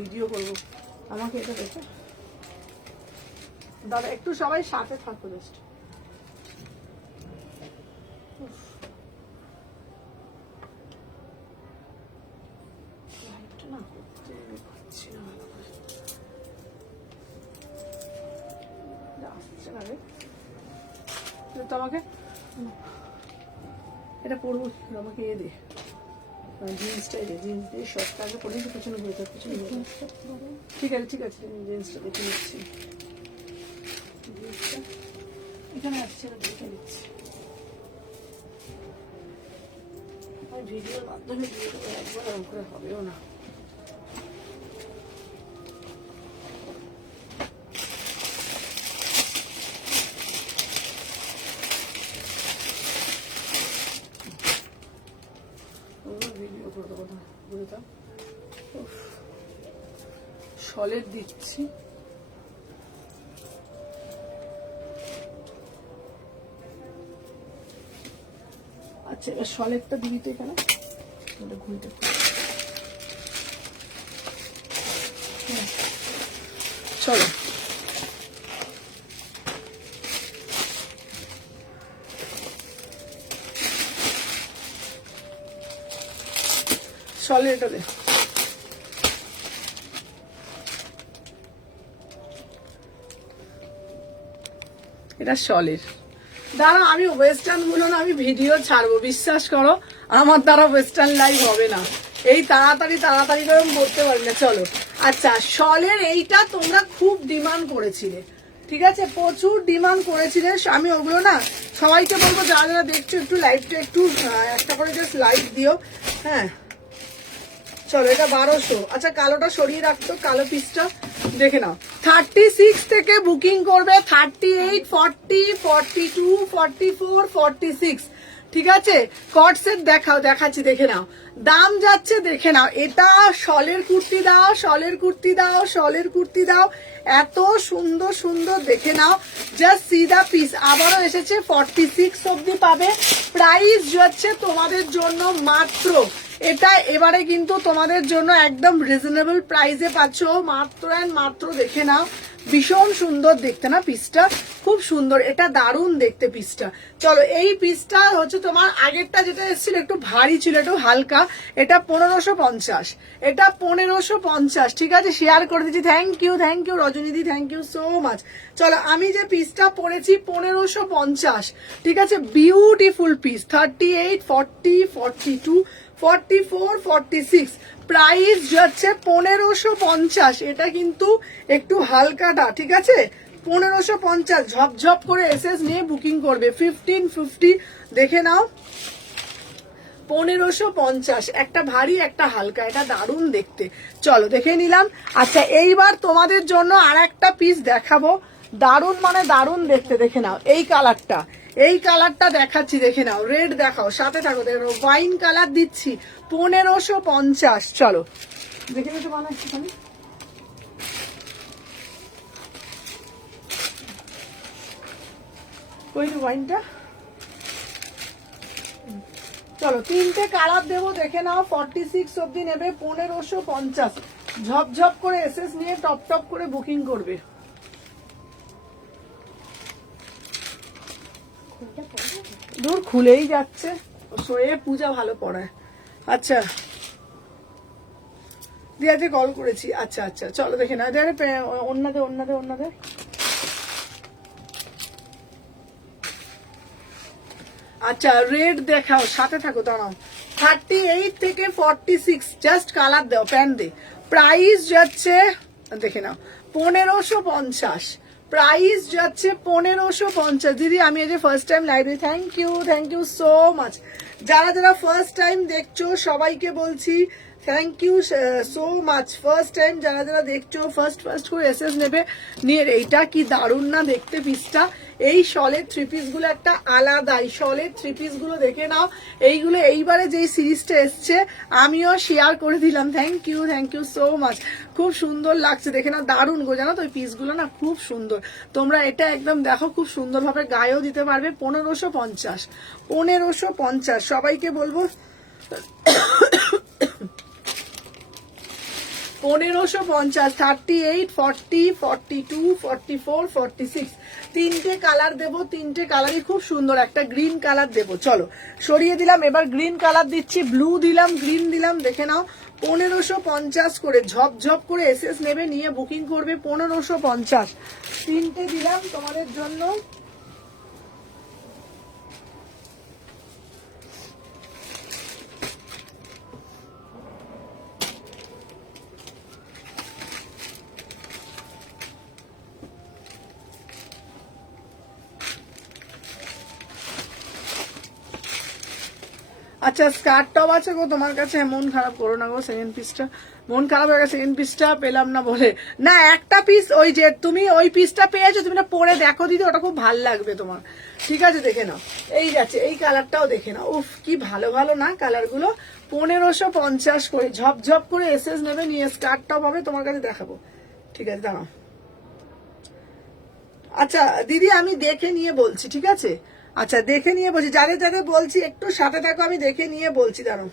ভিডিও করবো, আমাকে এটা দেখে দাদা একটু সবাই সাথে থাকো জাস্ট। লাইটটা না করতে পারছি না ভালো করে, আসছে না রে। তো আমাকে এটা পরবো, আমাকে এ দে জিন্সটাই দে, জিন্স দিয়ে শর্টটা আগে পরে পেছনে ঘুরে থাক, পেছনে ঘুরে থাক। ঠিক আছে ঠিক আছে, জিন্সটা দেখে নিচ্ছি, জিন্সটা এখানে আসছে না, দেখে নিচ্ছি। আমি ভিডিওর মাধ্যমে দিয়ে দেবো, একবার এরকম করে হবেও না। ভিডিও করে দেবো না, বুঝে দাও। সলের দিচ্ছি, আচ্ছা এবার সলেরটা দিবি তো এখানে, ওটা ঘুরতে চলো। সলের এটা দে, এটা সলের। দাঁড়া আমি ওয়েস্টার্ন গুলো না আমি ভিডিও ছাড়বো, বিশ্বাস করো আমার দ্বারা ওয়েস্টার্ন লাইভ হবে না, এই তাড়াতাড়ি তাড়াতাড়ি করে আমি বলতে পারি না। চলো আচ্ছা সলের এইটা তোমরা খুব ডিমান্ড করেছিলে, ঠিক আছে, প্রচুর ডিমান্ড করেছিলে। আমি ওগুলো না সবাইকে বলবো যারা যারা দেখছো একটু লাইভটা একটু একটা করে জাস্ট লাইক দিও। হ্যাঁ চলো এটা 1200। আচ্ছা কালোটা সরিয়ে রাখতো, কালো পিসটা দেখে নাও। 36 থেকে বুকিং করবে, 38, 40, 42, 44, 46, ঠিক আছে। কট সেট দেখাও, দেখাচ্ছি দেখে নাও, দাম যাচ্ছে দেখে নাও। এটা শলের কুর্তি দাও, শলের কুর্তি দাও, শলের কুর্তি দাও, এত সুন্দর সুন্দর দেখে নাও। জাস্ট সি দা পিস, আবারও এসেছে 46 অব্দি পাবে। প্রাইস যাচ্ছে তোমাদের জন্য মাত্র, এটা এবারে কিন্তু তোমাদের জন্য একদম রিজনেবল প্রাইসে পাচ্ছ, মাত্র অ্যান্ড মাত্র দেখে নাও। ভীষণ সুন্দর দেখতে না পিসটা, খুব সুন্দর, এটা দারুণ দেখতে পিসটা। চলো এই পিসটা হচ্ছে তোমার আগেরটা যেটা এসেছিল একটু ভারী ছিল, একটু হালকা, এটা 1550, এটা 1550, ঠিক আছে শেয়ার করে দিচ্ছি। থ্যাংক ইউ রজনীদি, থ্যাংক ইউ সো মাচ। চলো আমি যে পিসটা পরেছি 1550, ঠিক আছে, বিউটিফুল পিস। 38, 40, 42, 44, 46, প্রাইস যাচ্ছে 1550। এটা কিন্তু একটু হালকাটা, ঠিক আছে, 1550। ঝপঝপ করে এসএস নিয়ে বুকিং করবে। 1550 দেখে নাও, 1550, একটা ভারী একটা হালকা, এটা দারুণ দেখতে। চলো দেখে নিলাম। আচ্ছা এইবার তোমাদের জন্য আর একটা পিস দেখাবো, দারুণ মানে দারুণ দেখতে, দেখে নাও এই কালারটা, এই কালারটা দেখাচ্ছি দেখে নাও, রেড দেখাও, সাথে থাকো, দেখে নাও ওয়াইন কালার দিচ্ছি 1550। চলো দেখে নিতে মানে একটুখানি, ওই ওয়াইনটা। চলো তিনটে কালার দেবো দেখে নাও, 46 অব্দি নেবে, 1550। ঝপঝপ করে এসএস নিয়ে টপ টপ করে বুকিং করবে। দূর খুলেই যাচ্ছে, সয়ে পূজা ভালো পড়ায়। আচ্ছা দিয়াতে কল করেছি, আচ্ছা আচ্ছা চলো দেখে না, অন্যদের অন্যদের অন্যদের। আচ্ছা রেড দেখাও, সাথে থাকো, দাঁড়াও। 38 থেকে 46, জাস্ট কালার দাও, প্যান্ট দে। প্রাইস যাচ্ছে দেখে নাও 1550, প্রাইস যাচ্ছে 1550। দিদি আমি এই যে ফার্স্ট টাইম লাইভে, থ্যাংক ইউ সো মাচ। যারা যারা ফার্স্ট টাইম দেখছো সবাইকে বলছি thank you so much. First time যারা যারা দেখছো ফার্স্ট করে এসএস নেবে নিয়ে। এইটা কি দারুণ না দেখতে পিসটা। এই শলের থ্রি পিস গুলো একটা আলাদাই, শলের থ্রি পিস গুলো দেখে নাও। এইগুলো এইবারে যেই সিরিজটা এসছে আমিও শেয়ার করে দিলাম। Thank you so much. খুব সুন্দর লাগছে দেখে না, দারুণ গো, জানো তো ওই পিসগুলো না খুব সুন্দর। তোমরা এটা একদম দেখো, খুব সুন্দরভাবে গায়েও দিতে পারবে। 1550 সবাইকে বলবো 1550, 38, 40, 42, 44, 46 তিনটে কালার দেবো। তিনটে কালারই খুব সুন্দর। একটা গ্রিন কালার দেবো, চলো সরিয়ে দিলাম। এবার গ্রিন কালার দিচ্ছি, ব্লু দিলাম, গ্রিন দিলাম, দেখে নাও। 1550 করে ঝপঝপ করে এসএস নেবে, নিয়ে বুকিং করবে। 1550 তিনটে দিলাম তোমাদের জন্য। আচ্ছা স্কার্ট টপ আছে গো তোমার কাছে? মন খারাপ করো না গো, সেকেন্ড পিসটা মন খারাপ হয়ে গেছে, সেকেন্ড পিসটা পেলাম না বলে। না একটা পিস, ওই যে তুমি ওই পিসটা পেয়েছো, তুমি না পরে দেখো দিদি, ওটা খুব ভালো লাগবে তোমার। ঠিক আছে দেখে নাও। এই যাচ্ছে, এই কালারটাও দেখে নাও। উফ কি ভালো ভালো না কালারগুলো। 1550 করে ঝপঝপ করে এসএস নেবে, নিয়ে স্কার্ট টপ হবে তোমার কাছে দেখাবো। ঠিক আছে দাঁড়াও। আচ্ছা দিদি আমি দেখে নিয়ে বলছি, ঠিক আছে? আচ্ছা দেখে নিয়ে বলছি, যাদের যাদের বলছি একটু সাথে থাকো, আমি দেখে নিয়ে বলছি, দাঁড়াও।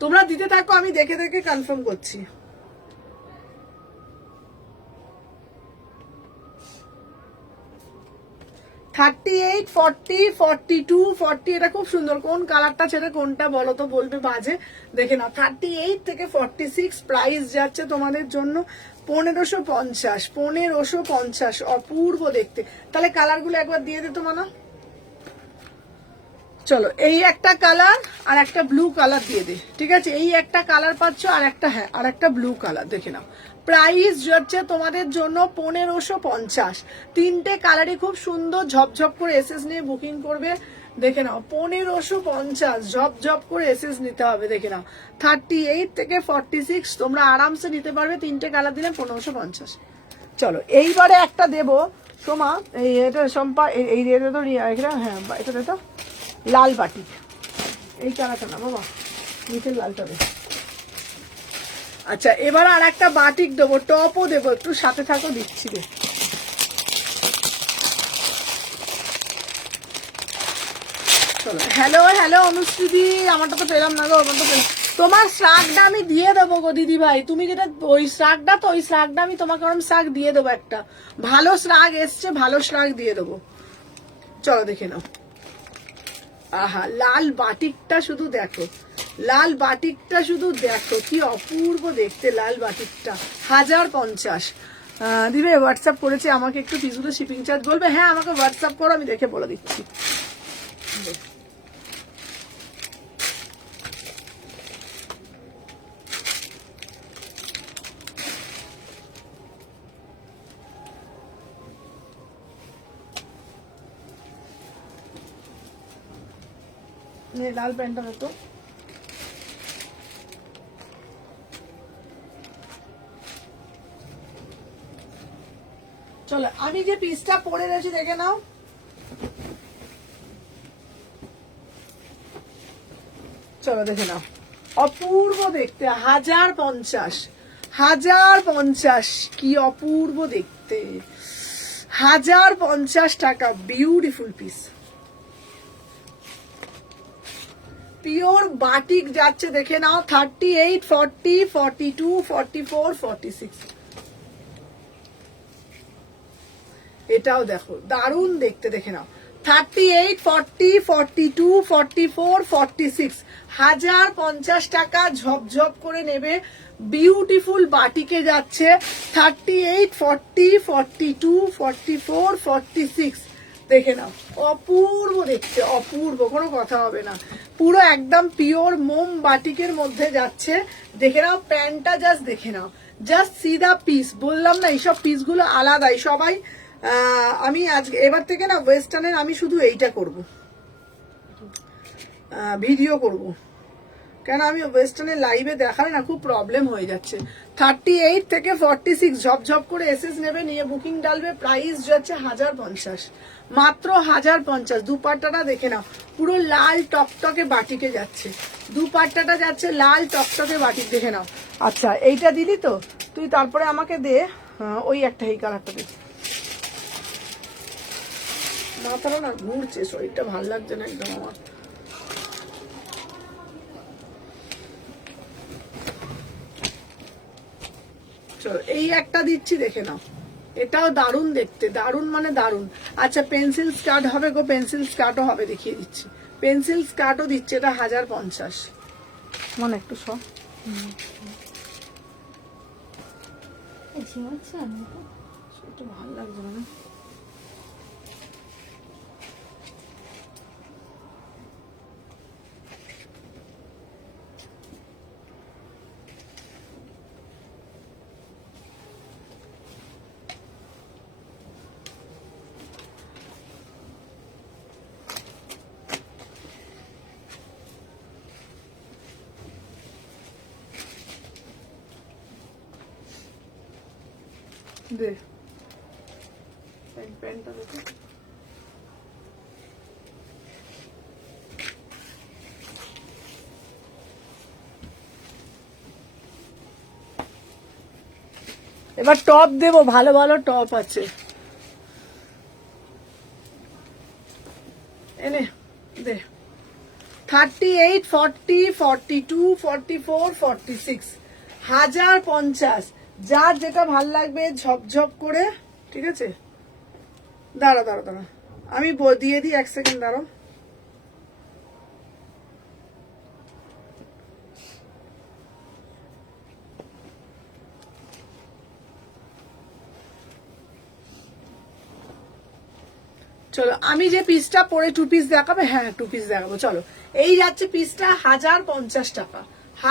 তোমরা দিতে থাকো, আমি দেখে দেখে কনফার্ম করছি। থার্টি এইট, 40, 42, 40 এটা খুব সুন্দর। কোন কালারটা ছেড়ে কোনটা বলো তো, বলবে বাজে। দেখে নাও 38 থেকে 46 প্রাইস যাচ্ছে তোমাদের জন্য 1550। 1550 অপূর্ব দেখতে। তাহলে কালারগুলো একবার দিয়ে দিত মানা। চলো এই একটা কালার আর একটা ব্লু কালার দিয়ে দে, ঠিক আছে? এই একটা কালার পাচ্ছ আর একটা, হ্যাঁ আর একটা ব্লু কালার, দেখে নাও। প্রাইস যাচ্ছে তোমাদের জন্য 1550। তিনটে কালারই খুব সুন্দর, ঝপঝপ করে এসএস নিয়ে বুকিং করবে। দেখে নাও 1550 ঝপঝপ করে এসএস নিতে হবে। দেখে নাও 38 থেকে 46 তোমরা আরামসে নিতে পারবে। তিনটে কালার দিলে 1550। চলো এইবারে একটা দেবো সোমা, এই এটা সম্পা, এই রেটে তো হ্যাঁ এটা তো লাল বাটিক, এই কালারটা না বাবা, নিচের লালটা দে। আচ্ছা এবার আর একটা বাটিক দেবো, টপও দেবো, একটু সাথে থাকো, দিচ্ছি রে। চলো হ্যালো অনুশ্রীদি, আমারটা তো পেলাম না গো, আমার তো তোমার শ্রাগটা আমি দিয়ে দেবো গো দিদি ভাই। তুমি যেটা ওই শ্রাগটা, তো ওই শ্রাগটা আমি তোমাকে ওরম শ্রাগ দিয়ে দেবো। একটা ভালো শ্রাগ এসছে, ভালো শ্রাগ দিয়ে দেবো। চলো দেখে নাও। আহা লাল বাটিকটা শুধু দেখো, লাল বাটিকটা শুধু দেখো, কি অপূর্ব দেখতে লাল বাটিকটা। 1050 দিবে। হোয়াটসঅ্যাপ করেছে আমাকে, একটু পিসগুলো শিপিং চার্জ বলবে? হ্যাঁ আমাকে হোয়াটসঅ্যাপ করো, আমি দেখে বলে দিচ্ছি। লাল প্যান্টটা তো চলো, আমি যে পিসটা পরে রয়েছি দেখে নাও। চলো দেখে নাও, অপূর্ব দেখতে। 1050 কি অপূর্ব দেখতে। 1050 টাকা, বিউটিফুল পিস, পিওর বাটিক যাচ্ছে। দেখে নাও 38, 40, 42, 44, 46 এটাও দেখো দারুণ দেখতে। দেখে নাও 38, 40, 42, 44, 46 1050 টাকা ঝপঝপ করে নেবে। বিউটিফুল বাটিকে যাচ্ছে 38, 40, 42, 44, 46 দেখে নাও, অপূর্ব দেখতে, অপূর্ব, কোনো কথা হবে না। পুরো একদম পিওর মোম বাটিকের মধ্যে যাচ্ছে। দেখে নাও প্যান্টটা, জাস্ট দেখে নাও, জাস্ট সি দা পিস, বললাম না এইসব পিসগুলো আলাদাই সবাই। আমি আজকে এবার থেকে না ওয়েস্টার্নের আমি শুধু এইটা করব, ভিডিও করব, কেন আমি ওয়েস্টার্নে লাইভে দেখালে না খুব প্রবলেম হয়ে যাচ্ছে। 38 থেকে 46 ঝপঝপ করে এসএস নেবে, নিয়ে বুকিং ডালবে। প্রাইস যাচ্ছে 1050, মাত্র 1050। দুপাট্টাটা দেখে নাও, পুরো লাল টকটকে বাটিকে যাচ্ছে, দুপাট্টাটা যাচ্ছে লাল টকটকে বাটিক, দেখে নাও। আচ্ছা এইটা দিলি তো তুই, তারপরে আমাকে দে ওই একটা এই কালারটা দে। মাথাটা না ঘুরছে, শরীরটা ভালো লাগছে না একদম আমার। চলো এই একটা দিচ্ছি, দেখে নাও, এটাও দারুণ দেখতে, দারুণ মানে দারুণ। আচ্ছা পেন্সিল স্কার্ট হবে গো, পেন্সিল স্কার্টও হবে, দেখিয়ে দিচ্ছি। পেন্সিল স্কার্টও দিচ্ছে, এটা 1050, মানে একটু সব একটু ভালো লাগছে না। দে প্যান্টটা দেখো, এবার টপ দেবো, ভালো ভালো টপ আছে, এনে দে। 38, 40, 42, 44, 46, 1050। যার যেটা ভাল লাগবে ঝপঝপ করে, ঠিক আছে। দাঁড়া দাঁড়া দাঁড়া, আমি দিয়ে দিই, 1 সেকেন্ড দাঁড়াও। চলো আমি যে পিসটা পরে 2 পিস দেখাবে, হ্যাঁ 2 পিস দেখাবো। চলো এই যাচ্ছে পিসটা 1050 টাকা,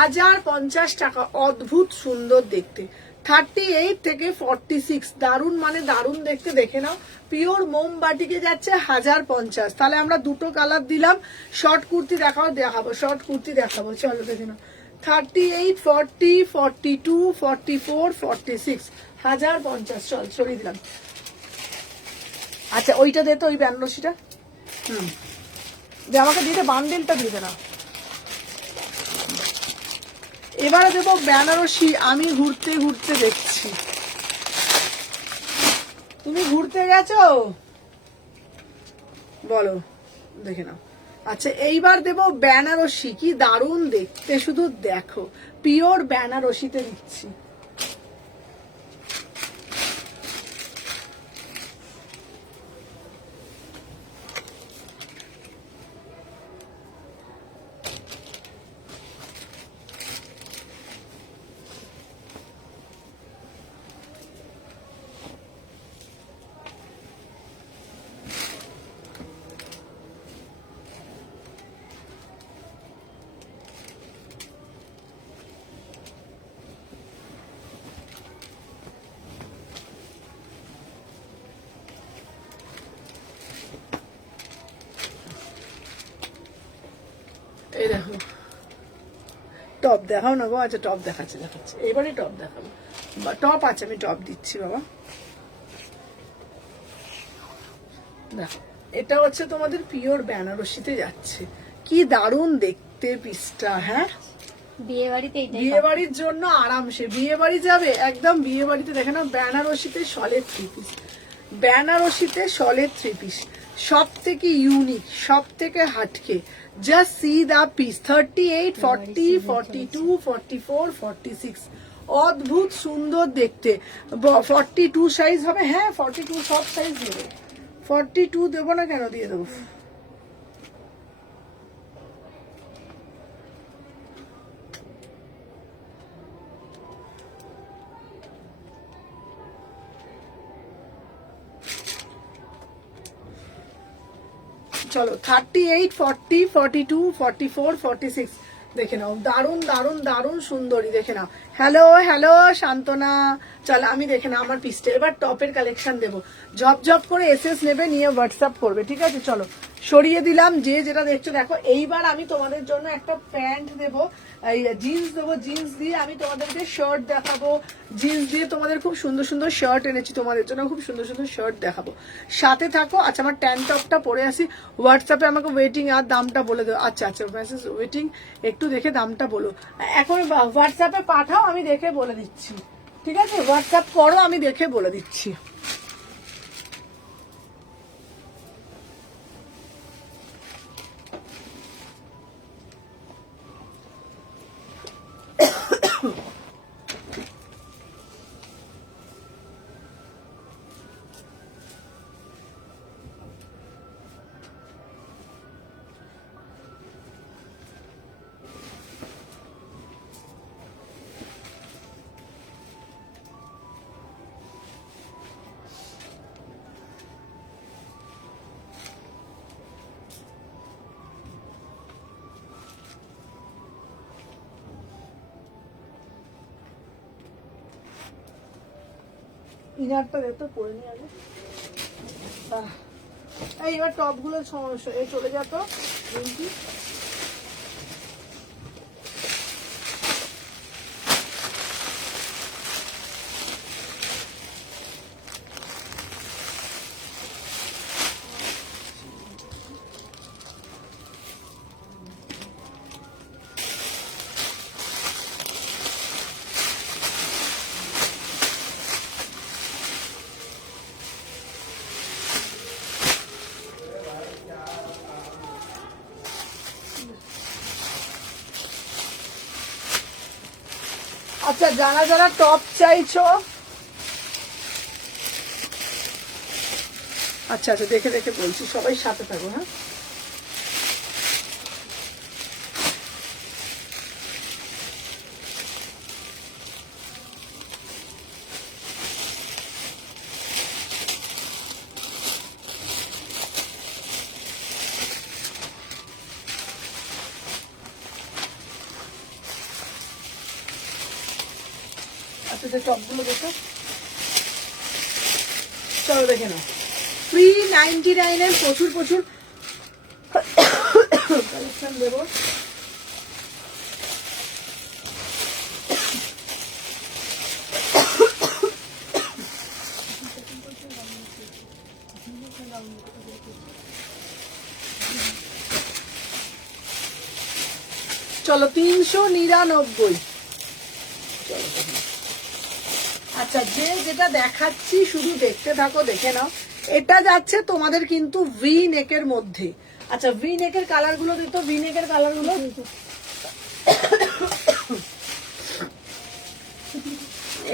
1050 টাকা, অদ্ভুত সুন্দর দেখতে। 38 থেকে 46, দারুণ মানে দারুণ দেখতে, দেখে নাও। পিওর মোমবাটিকে যাচ্ছে 1050। তাহলে আমরা দুটো কালার দিলাম। শর্ট কুর্তি দেখাবো, শর্ট কুর্তি দেখাবো, চলো দেখে নাও। 38, 40, 42, 44, 46, 1050। চল সরিয়ে দিলাম। আচ্ছা ওইটা দে তো, ওই বেনারসিটা, যে আমাকে দিতে, বান্ডেলটা দিতে না। এবারে দেবো বেনারসি, আমি ঘুরতে ঘুরতে দেখছি। তুমি ঘুরতে গেছো বলো, দেখে নাও। আচ্ছা এইবার দেবো বেনারসি, কি দারুণ দেখতে, শুধু দেখো, পিওর বেনারসিতে দিচ্ছি। এই দেখো টপ দেখাও না গো। আচ্ছা টপ দেখাচ্ছে, এবারে টপ দেখাবো। টপ আছে, আমি টপ দিচ্ছি বাবা। দেখো এটা হচ্ছে তোমাদের পিওর বেনারসিতে যাচ্ছে, কি দারুণ দেখতে পিসটা। হ্যাঁ বিয়ে বাড়িতে বিয়ে বাড়ির জন্য আরামসে, বিয়ে বাড়ি যাবে একদম, বিয়ে বাড়িতে দেখে নাও। বেনারসিতে শলের 3 পিস, বেনারসিতে শলের 3 পিস, সব থেকে ইউনিক, সব থেকে হাটকে। জাস্ট সি দা পিস। 38, 40, 42, 44, 46, অদ্ভুত সুন্দর দেখতে। 42 সাইজ হবে, হ্যাঁ 42 সব সাইজ দেবো। 42 দেবো না কেন, দিয়ে দেবো। চলো 38, 40, 42, 44, 46 দেখে নাও, দারুণ দারুণ দারুণ সুন্দরী, দেখে নাও। হ্যালো হ্যালো শান্তনা, চলো আমি দেখে না আমার পিসটা। এবার টপের কালেকশন দেবো, জব জব করে এসএস নেবে, নিয়ে হোয়াটসঅ্যাপ করবে, ঠিক আছে? চলো সরিয়ে দিলাম, যে যেটা দেখছো দেখো। এইবার আমি তোমাদের জন্য একটা প্যান্ট দেবো, জিন্স দেবো, জিন্স দিয়ে আমি তোমাদেরকে শার্ট দেখাবো, জিন্স দিয়ে তোমাদের খুব সুন্দর সুন্দর শার্ট এনেছি তোমাদের জন্য, খুব সুন্দর সুন্দর শার্ট দেখাবো, সাথে থাকো। আচ্ছা আমার ট্যান টপটা পরে আসি, হোয়াটসঅ্যাপে আমাকে ওয়েটিং আর দামটা বলে দেবো। আচ্ছা আচ্ছা মেসেজ ওয়েটিং, একটু দেখে দামটা বলো। এখন হোয়াটসঅ্যাপে পাঠাও, আমি দেখে বলে দিচ্ছি, ঠিক আছে? হোয়াটসঅ্যাপ করো, আমি দেখে বলে দিচ্ছি। ইনারটা দেখতে পরে নিয়ে আগে। এইবার টপ গুলো চলে যেত। আচ্ছা যারা যারা টপ চাইছো, আচ্ছা আচ্ছা দেখে দেখে বলছি, সবাই সাথে থাকো। হ্যাঁ আচ্ছা যে টপগুলো দেখো, চলো দেখে নাও। 399 এর প্রচুর প্রচুর কালেকশন দেবো। চলো 399। আচ্ছা যে যেটা দেখাচ্ছি শুধু দেখতে থাকো, দেখে নাও। এটা যাচ্ছে তোমাদের কিন্তু ভি নেকের মধ্যে। আচ্ছা ভি নেকের কালার গুলো দিত, ভি নেকের কালার গুলো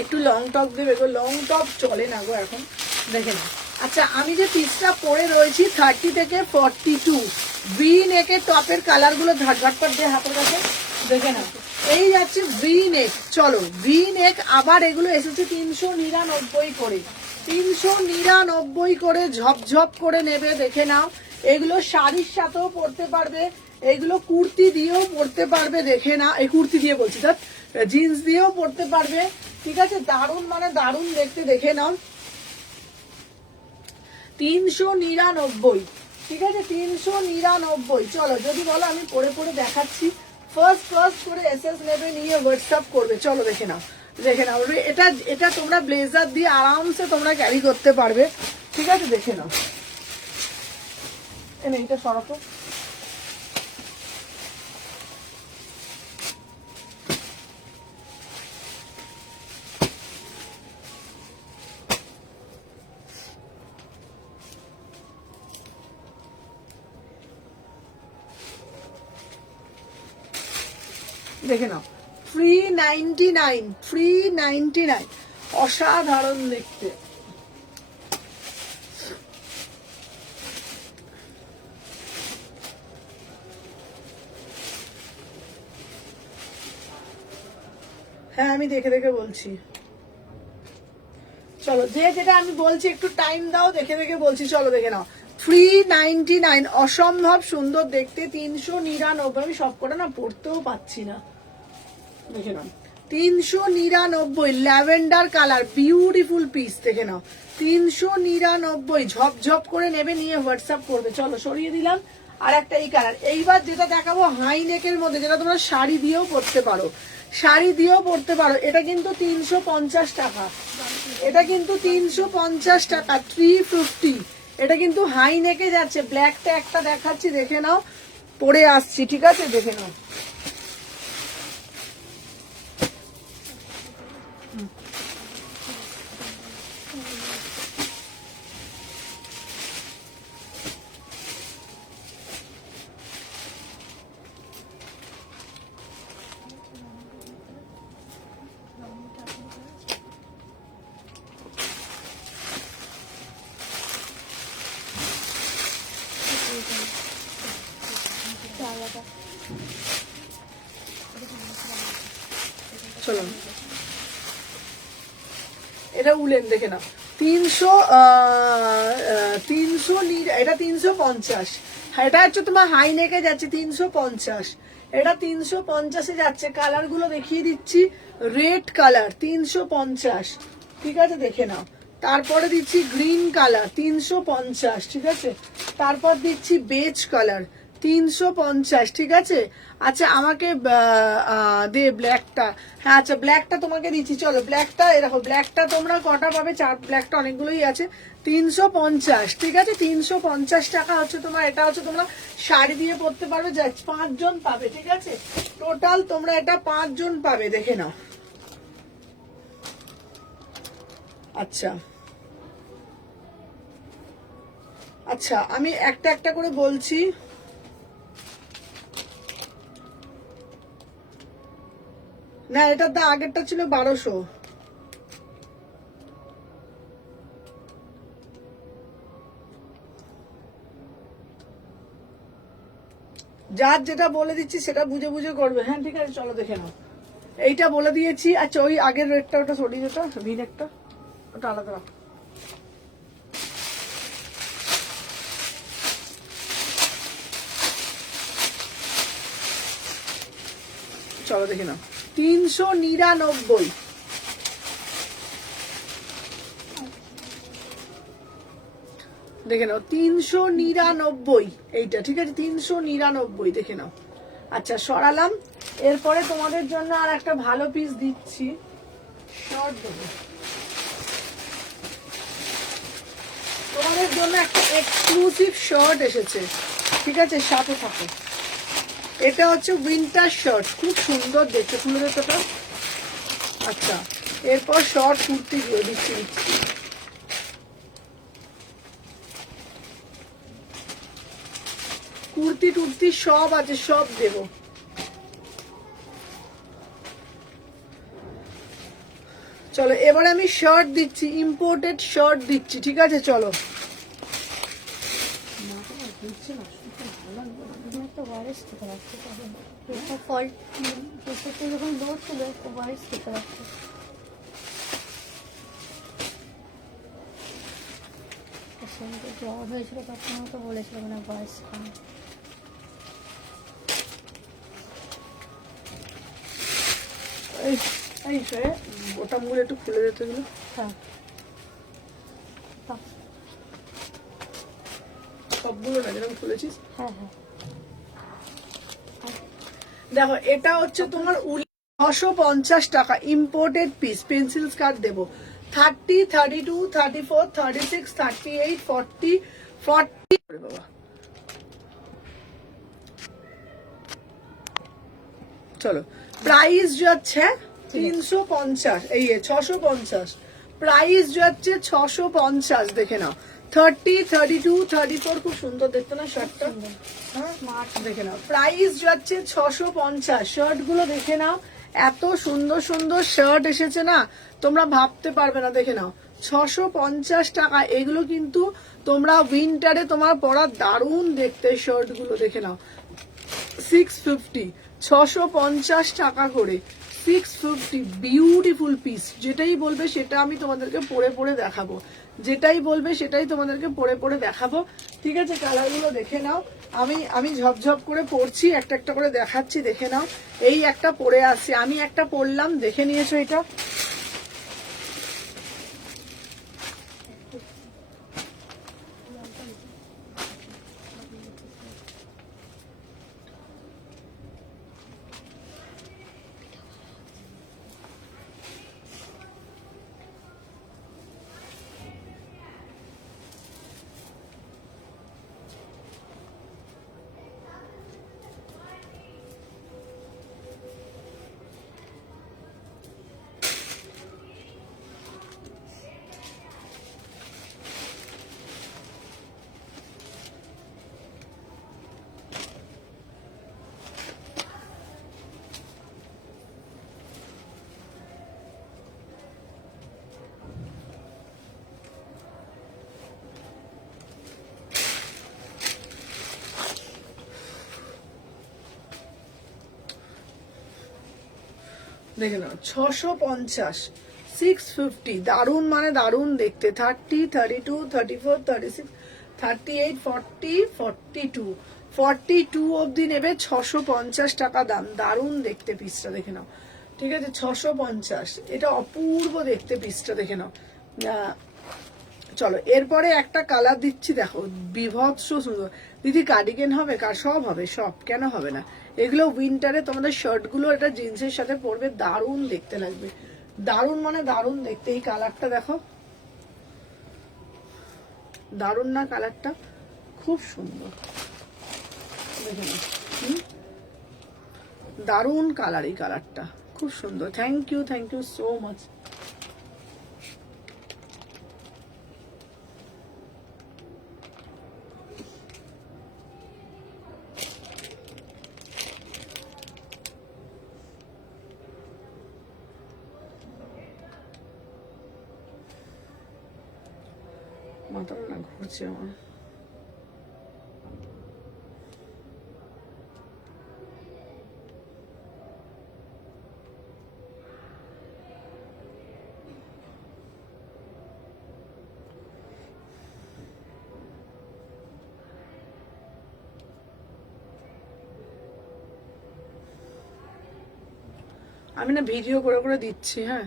একটু লং টপ দেবে গো, লং টপ চলে না গো এখন, দেখে নাও। আচ্ছা আমি যে পিসটা পরে রয়েছি 30 থেকে 42, ভি নেকের টপের কালার গুলো ঝটঝটপট দিয়ে হাতের কাছে দেখে নাও। এই যাচ্ছে ভি নেক। চলো ভি নেক, আবার এগুলো এসেছে 399 করে, 399 করে, ঝপঝপ করে নেবে, দেখে নাও। এগুলো শাড়ির সাথেও পরতে পারবে, এগুলো কুর্তি দিয়েও পরতে পারবে, দেখে নাও। এই কুর্তি দিয়ে বলছি, তার জিন্স দিয়েও পরতে পারবে, ঠিক আছে? দারুণ মানে দারুণ দেখতে, দেখে নাও। 399, ঠিক আছে? 399। চলো যদি বলো আমি পরে পরে দেখাচ্ছি, ফার্স্ট করে এসএস নেবে, নিয়ে হোয়াটসঅ্যাপ করবে। চলো দেখে নাও, দেখে নাও। এটা এটা তোমরা ব্লেজার দিয়ে আরামসে তোমরা ক্যারি করতে পারবে, ঠিক আছে? দেখে নাও। এনে এটা সরাতো, দেখে নাও। 399, অসাধারণ দেখতে। হ্যাঁ আমি দেখে দেখে বলছি, চলো যে যেটা আমি বলছি একটু টাইম দাও, দেখে দেখে বলছি। চলো দেখে নাও। 399, অসম্ভব সুন্দর দেখতে। 399, আমি সবকটা না পড়তেও পাচ্ছি না, দেখে নাও। 399 ল্যাভেন্ডার কালার, বিউটিফুল পিস দেখে নাও। 399 ঝপঝপ করে নেবে, নিয়ে হোয়াটসঅ্যাপ করবে। চলো সরিয়ে দিলাম। আর একটা এই কালার। এইবার যেটা দেখাবো হাই নেকের মধ্যে, যেটা তোমরা শাড়ি দিয়েও পরতে পারো, শাড়ি দিয়েও পরতে পারো। এটা কিন্তু 350 টাকা, এটা কিন্তু 350 টাকা, 350। এটা কিন্তু হাই নেকে যাচ্ছে। ব্ল্যাকটা একটা দেখাচ্ছি, দেখে নাও, পরে আসছি, ঠিক আছে, দেখে নাও। আলাদা। চলো, এটা উলেন দেখে নাও। 300 এটা 350। এটা হচ্ছে তোমার হাই নেকে যাচ্ছে 350। এটা 350-এ যাচ্ছে। কালার গুলো দেখিয়ে দিচ্ছি। রেড কালার 350, ঠিক আছে, দেখে নাও। তারপরে দিচ্ছি গ্রিন কালার 350, ঠিক আছে। তারপর দিচ্ছি বেজ কালার 350, ঠিক আছে। আচ্ছা আমাকে দে ব্ল্যাকটা। হ্যাঁ আচ্ছা, ব্ল্যাকটা তোমাকে দিচ্ছি। চলো ব্ল্যাকটা, এরকম ব্ল্যাকটা তোমরা কটা পাবে? ব্ল্যাকটা অনেকগুলোই আছে। 350, ঠিক আছে। 350 টাকা হচ্ছে তোমার। এটা হচ্ছে তোমরা শাড়ি দিয়ে পরতে পারবে, 5 জন পাবে, ঠিক আছে। টোটাল তোমরা এটা 5 জন পাবে, দেখে নাও। আচ্ছা আচ্ছা, আমি একটা একটা করে বলছি। না, এটার দা আগেরটা ছিল 1200। যার যেটা বলে দিচ্ছি সেটা বুঝে বুঝে করবে। হ্যাঁ ঠিক আছে, চলো দেখে নাও। এইটা বলে দিয়েছি। আচ্ছা ওই আগের রেটটা, ওটা সরিয়ে যেটা ভিন একটা, ওটা আলাদা রাখো। চলো দেখে নাও। 399, দেখে নাও। 399 এইটা, ঠিক আছে। 399 দেখে নাও। আচ্ছা সরালাম। এরপরে তোমাদের জন্য আর একটা ভালো পিস দিচ্ছি, শর্ট দেবো তোমাদের জন্য। একটা এক্সক্লুসিভ শর্ট এসেছে, ঠিক আছে, সাথে থাকে। এটা হচ্ছে উইন্টার শর্ট, খুব সুন্দর দেখতে, খুলে দেখতে। আচ্ছা এরপর শর্ট কুর্তি দিয়ে দিচ্ছি। কুর্তি টুর্তি সব আছে, সব দেবো। চলো এবার আমি শার্ট দিচ্ছি, ইম্পোর্টেড শার্ট দিচ্ছি, ঠিক আছে। চলো যখন লোড ছিল একটু ভয়েস দিতে পারছে। জ্বর হয়েছিল তখন তো বলেছিল মানে ভয়েস কম। ওটা মুড়ে একটু খুলে দিতে গেলো। হ্যাঁ সবগুলো না যেরকম খুলেছিস। হ্যাঁ হ্যাঁ। দেখো এটা হচ্ছে তোমার 950 টাকা, ইম্পোর্টেড পিস। পেন্সিল স্কার্ট দেবো 30, 32, 34, 36, 38, 40, 40। বাবা চলো, প্রাইস যাচ্ছে 350, এই 650। প্রাইস যাচ্ছে 650, দেখে নাও। 30, 32, 34, খুব সুন্দর দেখতে না শার্টটা? হ্যাঁ দেখে নাও। প্রাইস যাচ্ছে 650। শার্ট গুলো দেখে নাও, এত সুন্দর সুন্দর শার্ট এসেছে না, তোমরা ভাবতে পারবে না। দেখে নাও 650 টাকা। এগুলো কিন্তু তোমরা উইন্টারে তোমার পরা দারুণ দেখতে শার্ট গুলো, দেখে নাও। 650, 650 টাকা করে, 650 বিউটিফুল পিস। যেটাই বলবে সেটা আমি তোমাদেরকে পরে পরে দেখাবো, যেটাই বলবে সেটাই তোমাদেরকে পরে পরে দেখাবো। ঠিক আছে, কালারগুলো দেখে নাও। আমি ঝপঝপ করে পরছি, একটা একটা করে দেখাচ্ছি, দেখে নাও। এই একটা পরে আসছে, আমি একটা পরলাম, দেখে নিয়েছো এটা। দেখে নাও, 650, 650, দারুন মানে দারুন দেখতে। 30, 32, 34, 36, 38, 40, 42, 42 অব্দি নেবে, 650 টাকা দাম। দারুন দেখতে পিসটা, দেখে নাও। ঠিক আছে, 650, এটা অপূর্ব দেখতে পিসটা, দেখে নাও। চলো এরপরে একটা কালার দিচ্ছি, দেখো বিভৎস সুন্দর। দিদি কার্ডিগেন হবে? সব হবে, সব, কেন হবে না। এগুলো উইন্টারে তোমাদের শার্ট গুলো এটা জিন্সের সাথে পরবে, দারুণ দেখতে লাগবে। দারুণ মানে দারুণ দেখতে। এই কালারটা দেখো, দারুণ না কালারটা? খুব সুন্দর, দেখে নাও। দারুণ কালার, এই কালারটা খুব সুন্দর। Thank you so much. মাথাটা না ঘুরছে আমার। আমি না ভিডিও করে করে দিচ্ছি, হ্যাঁ।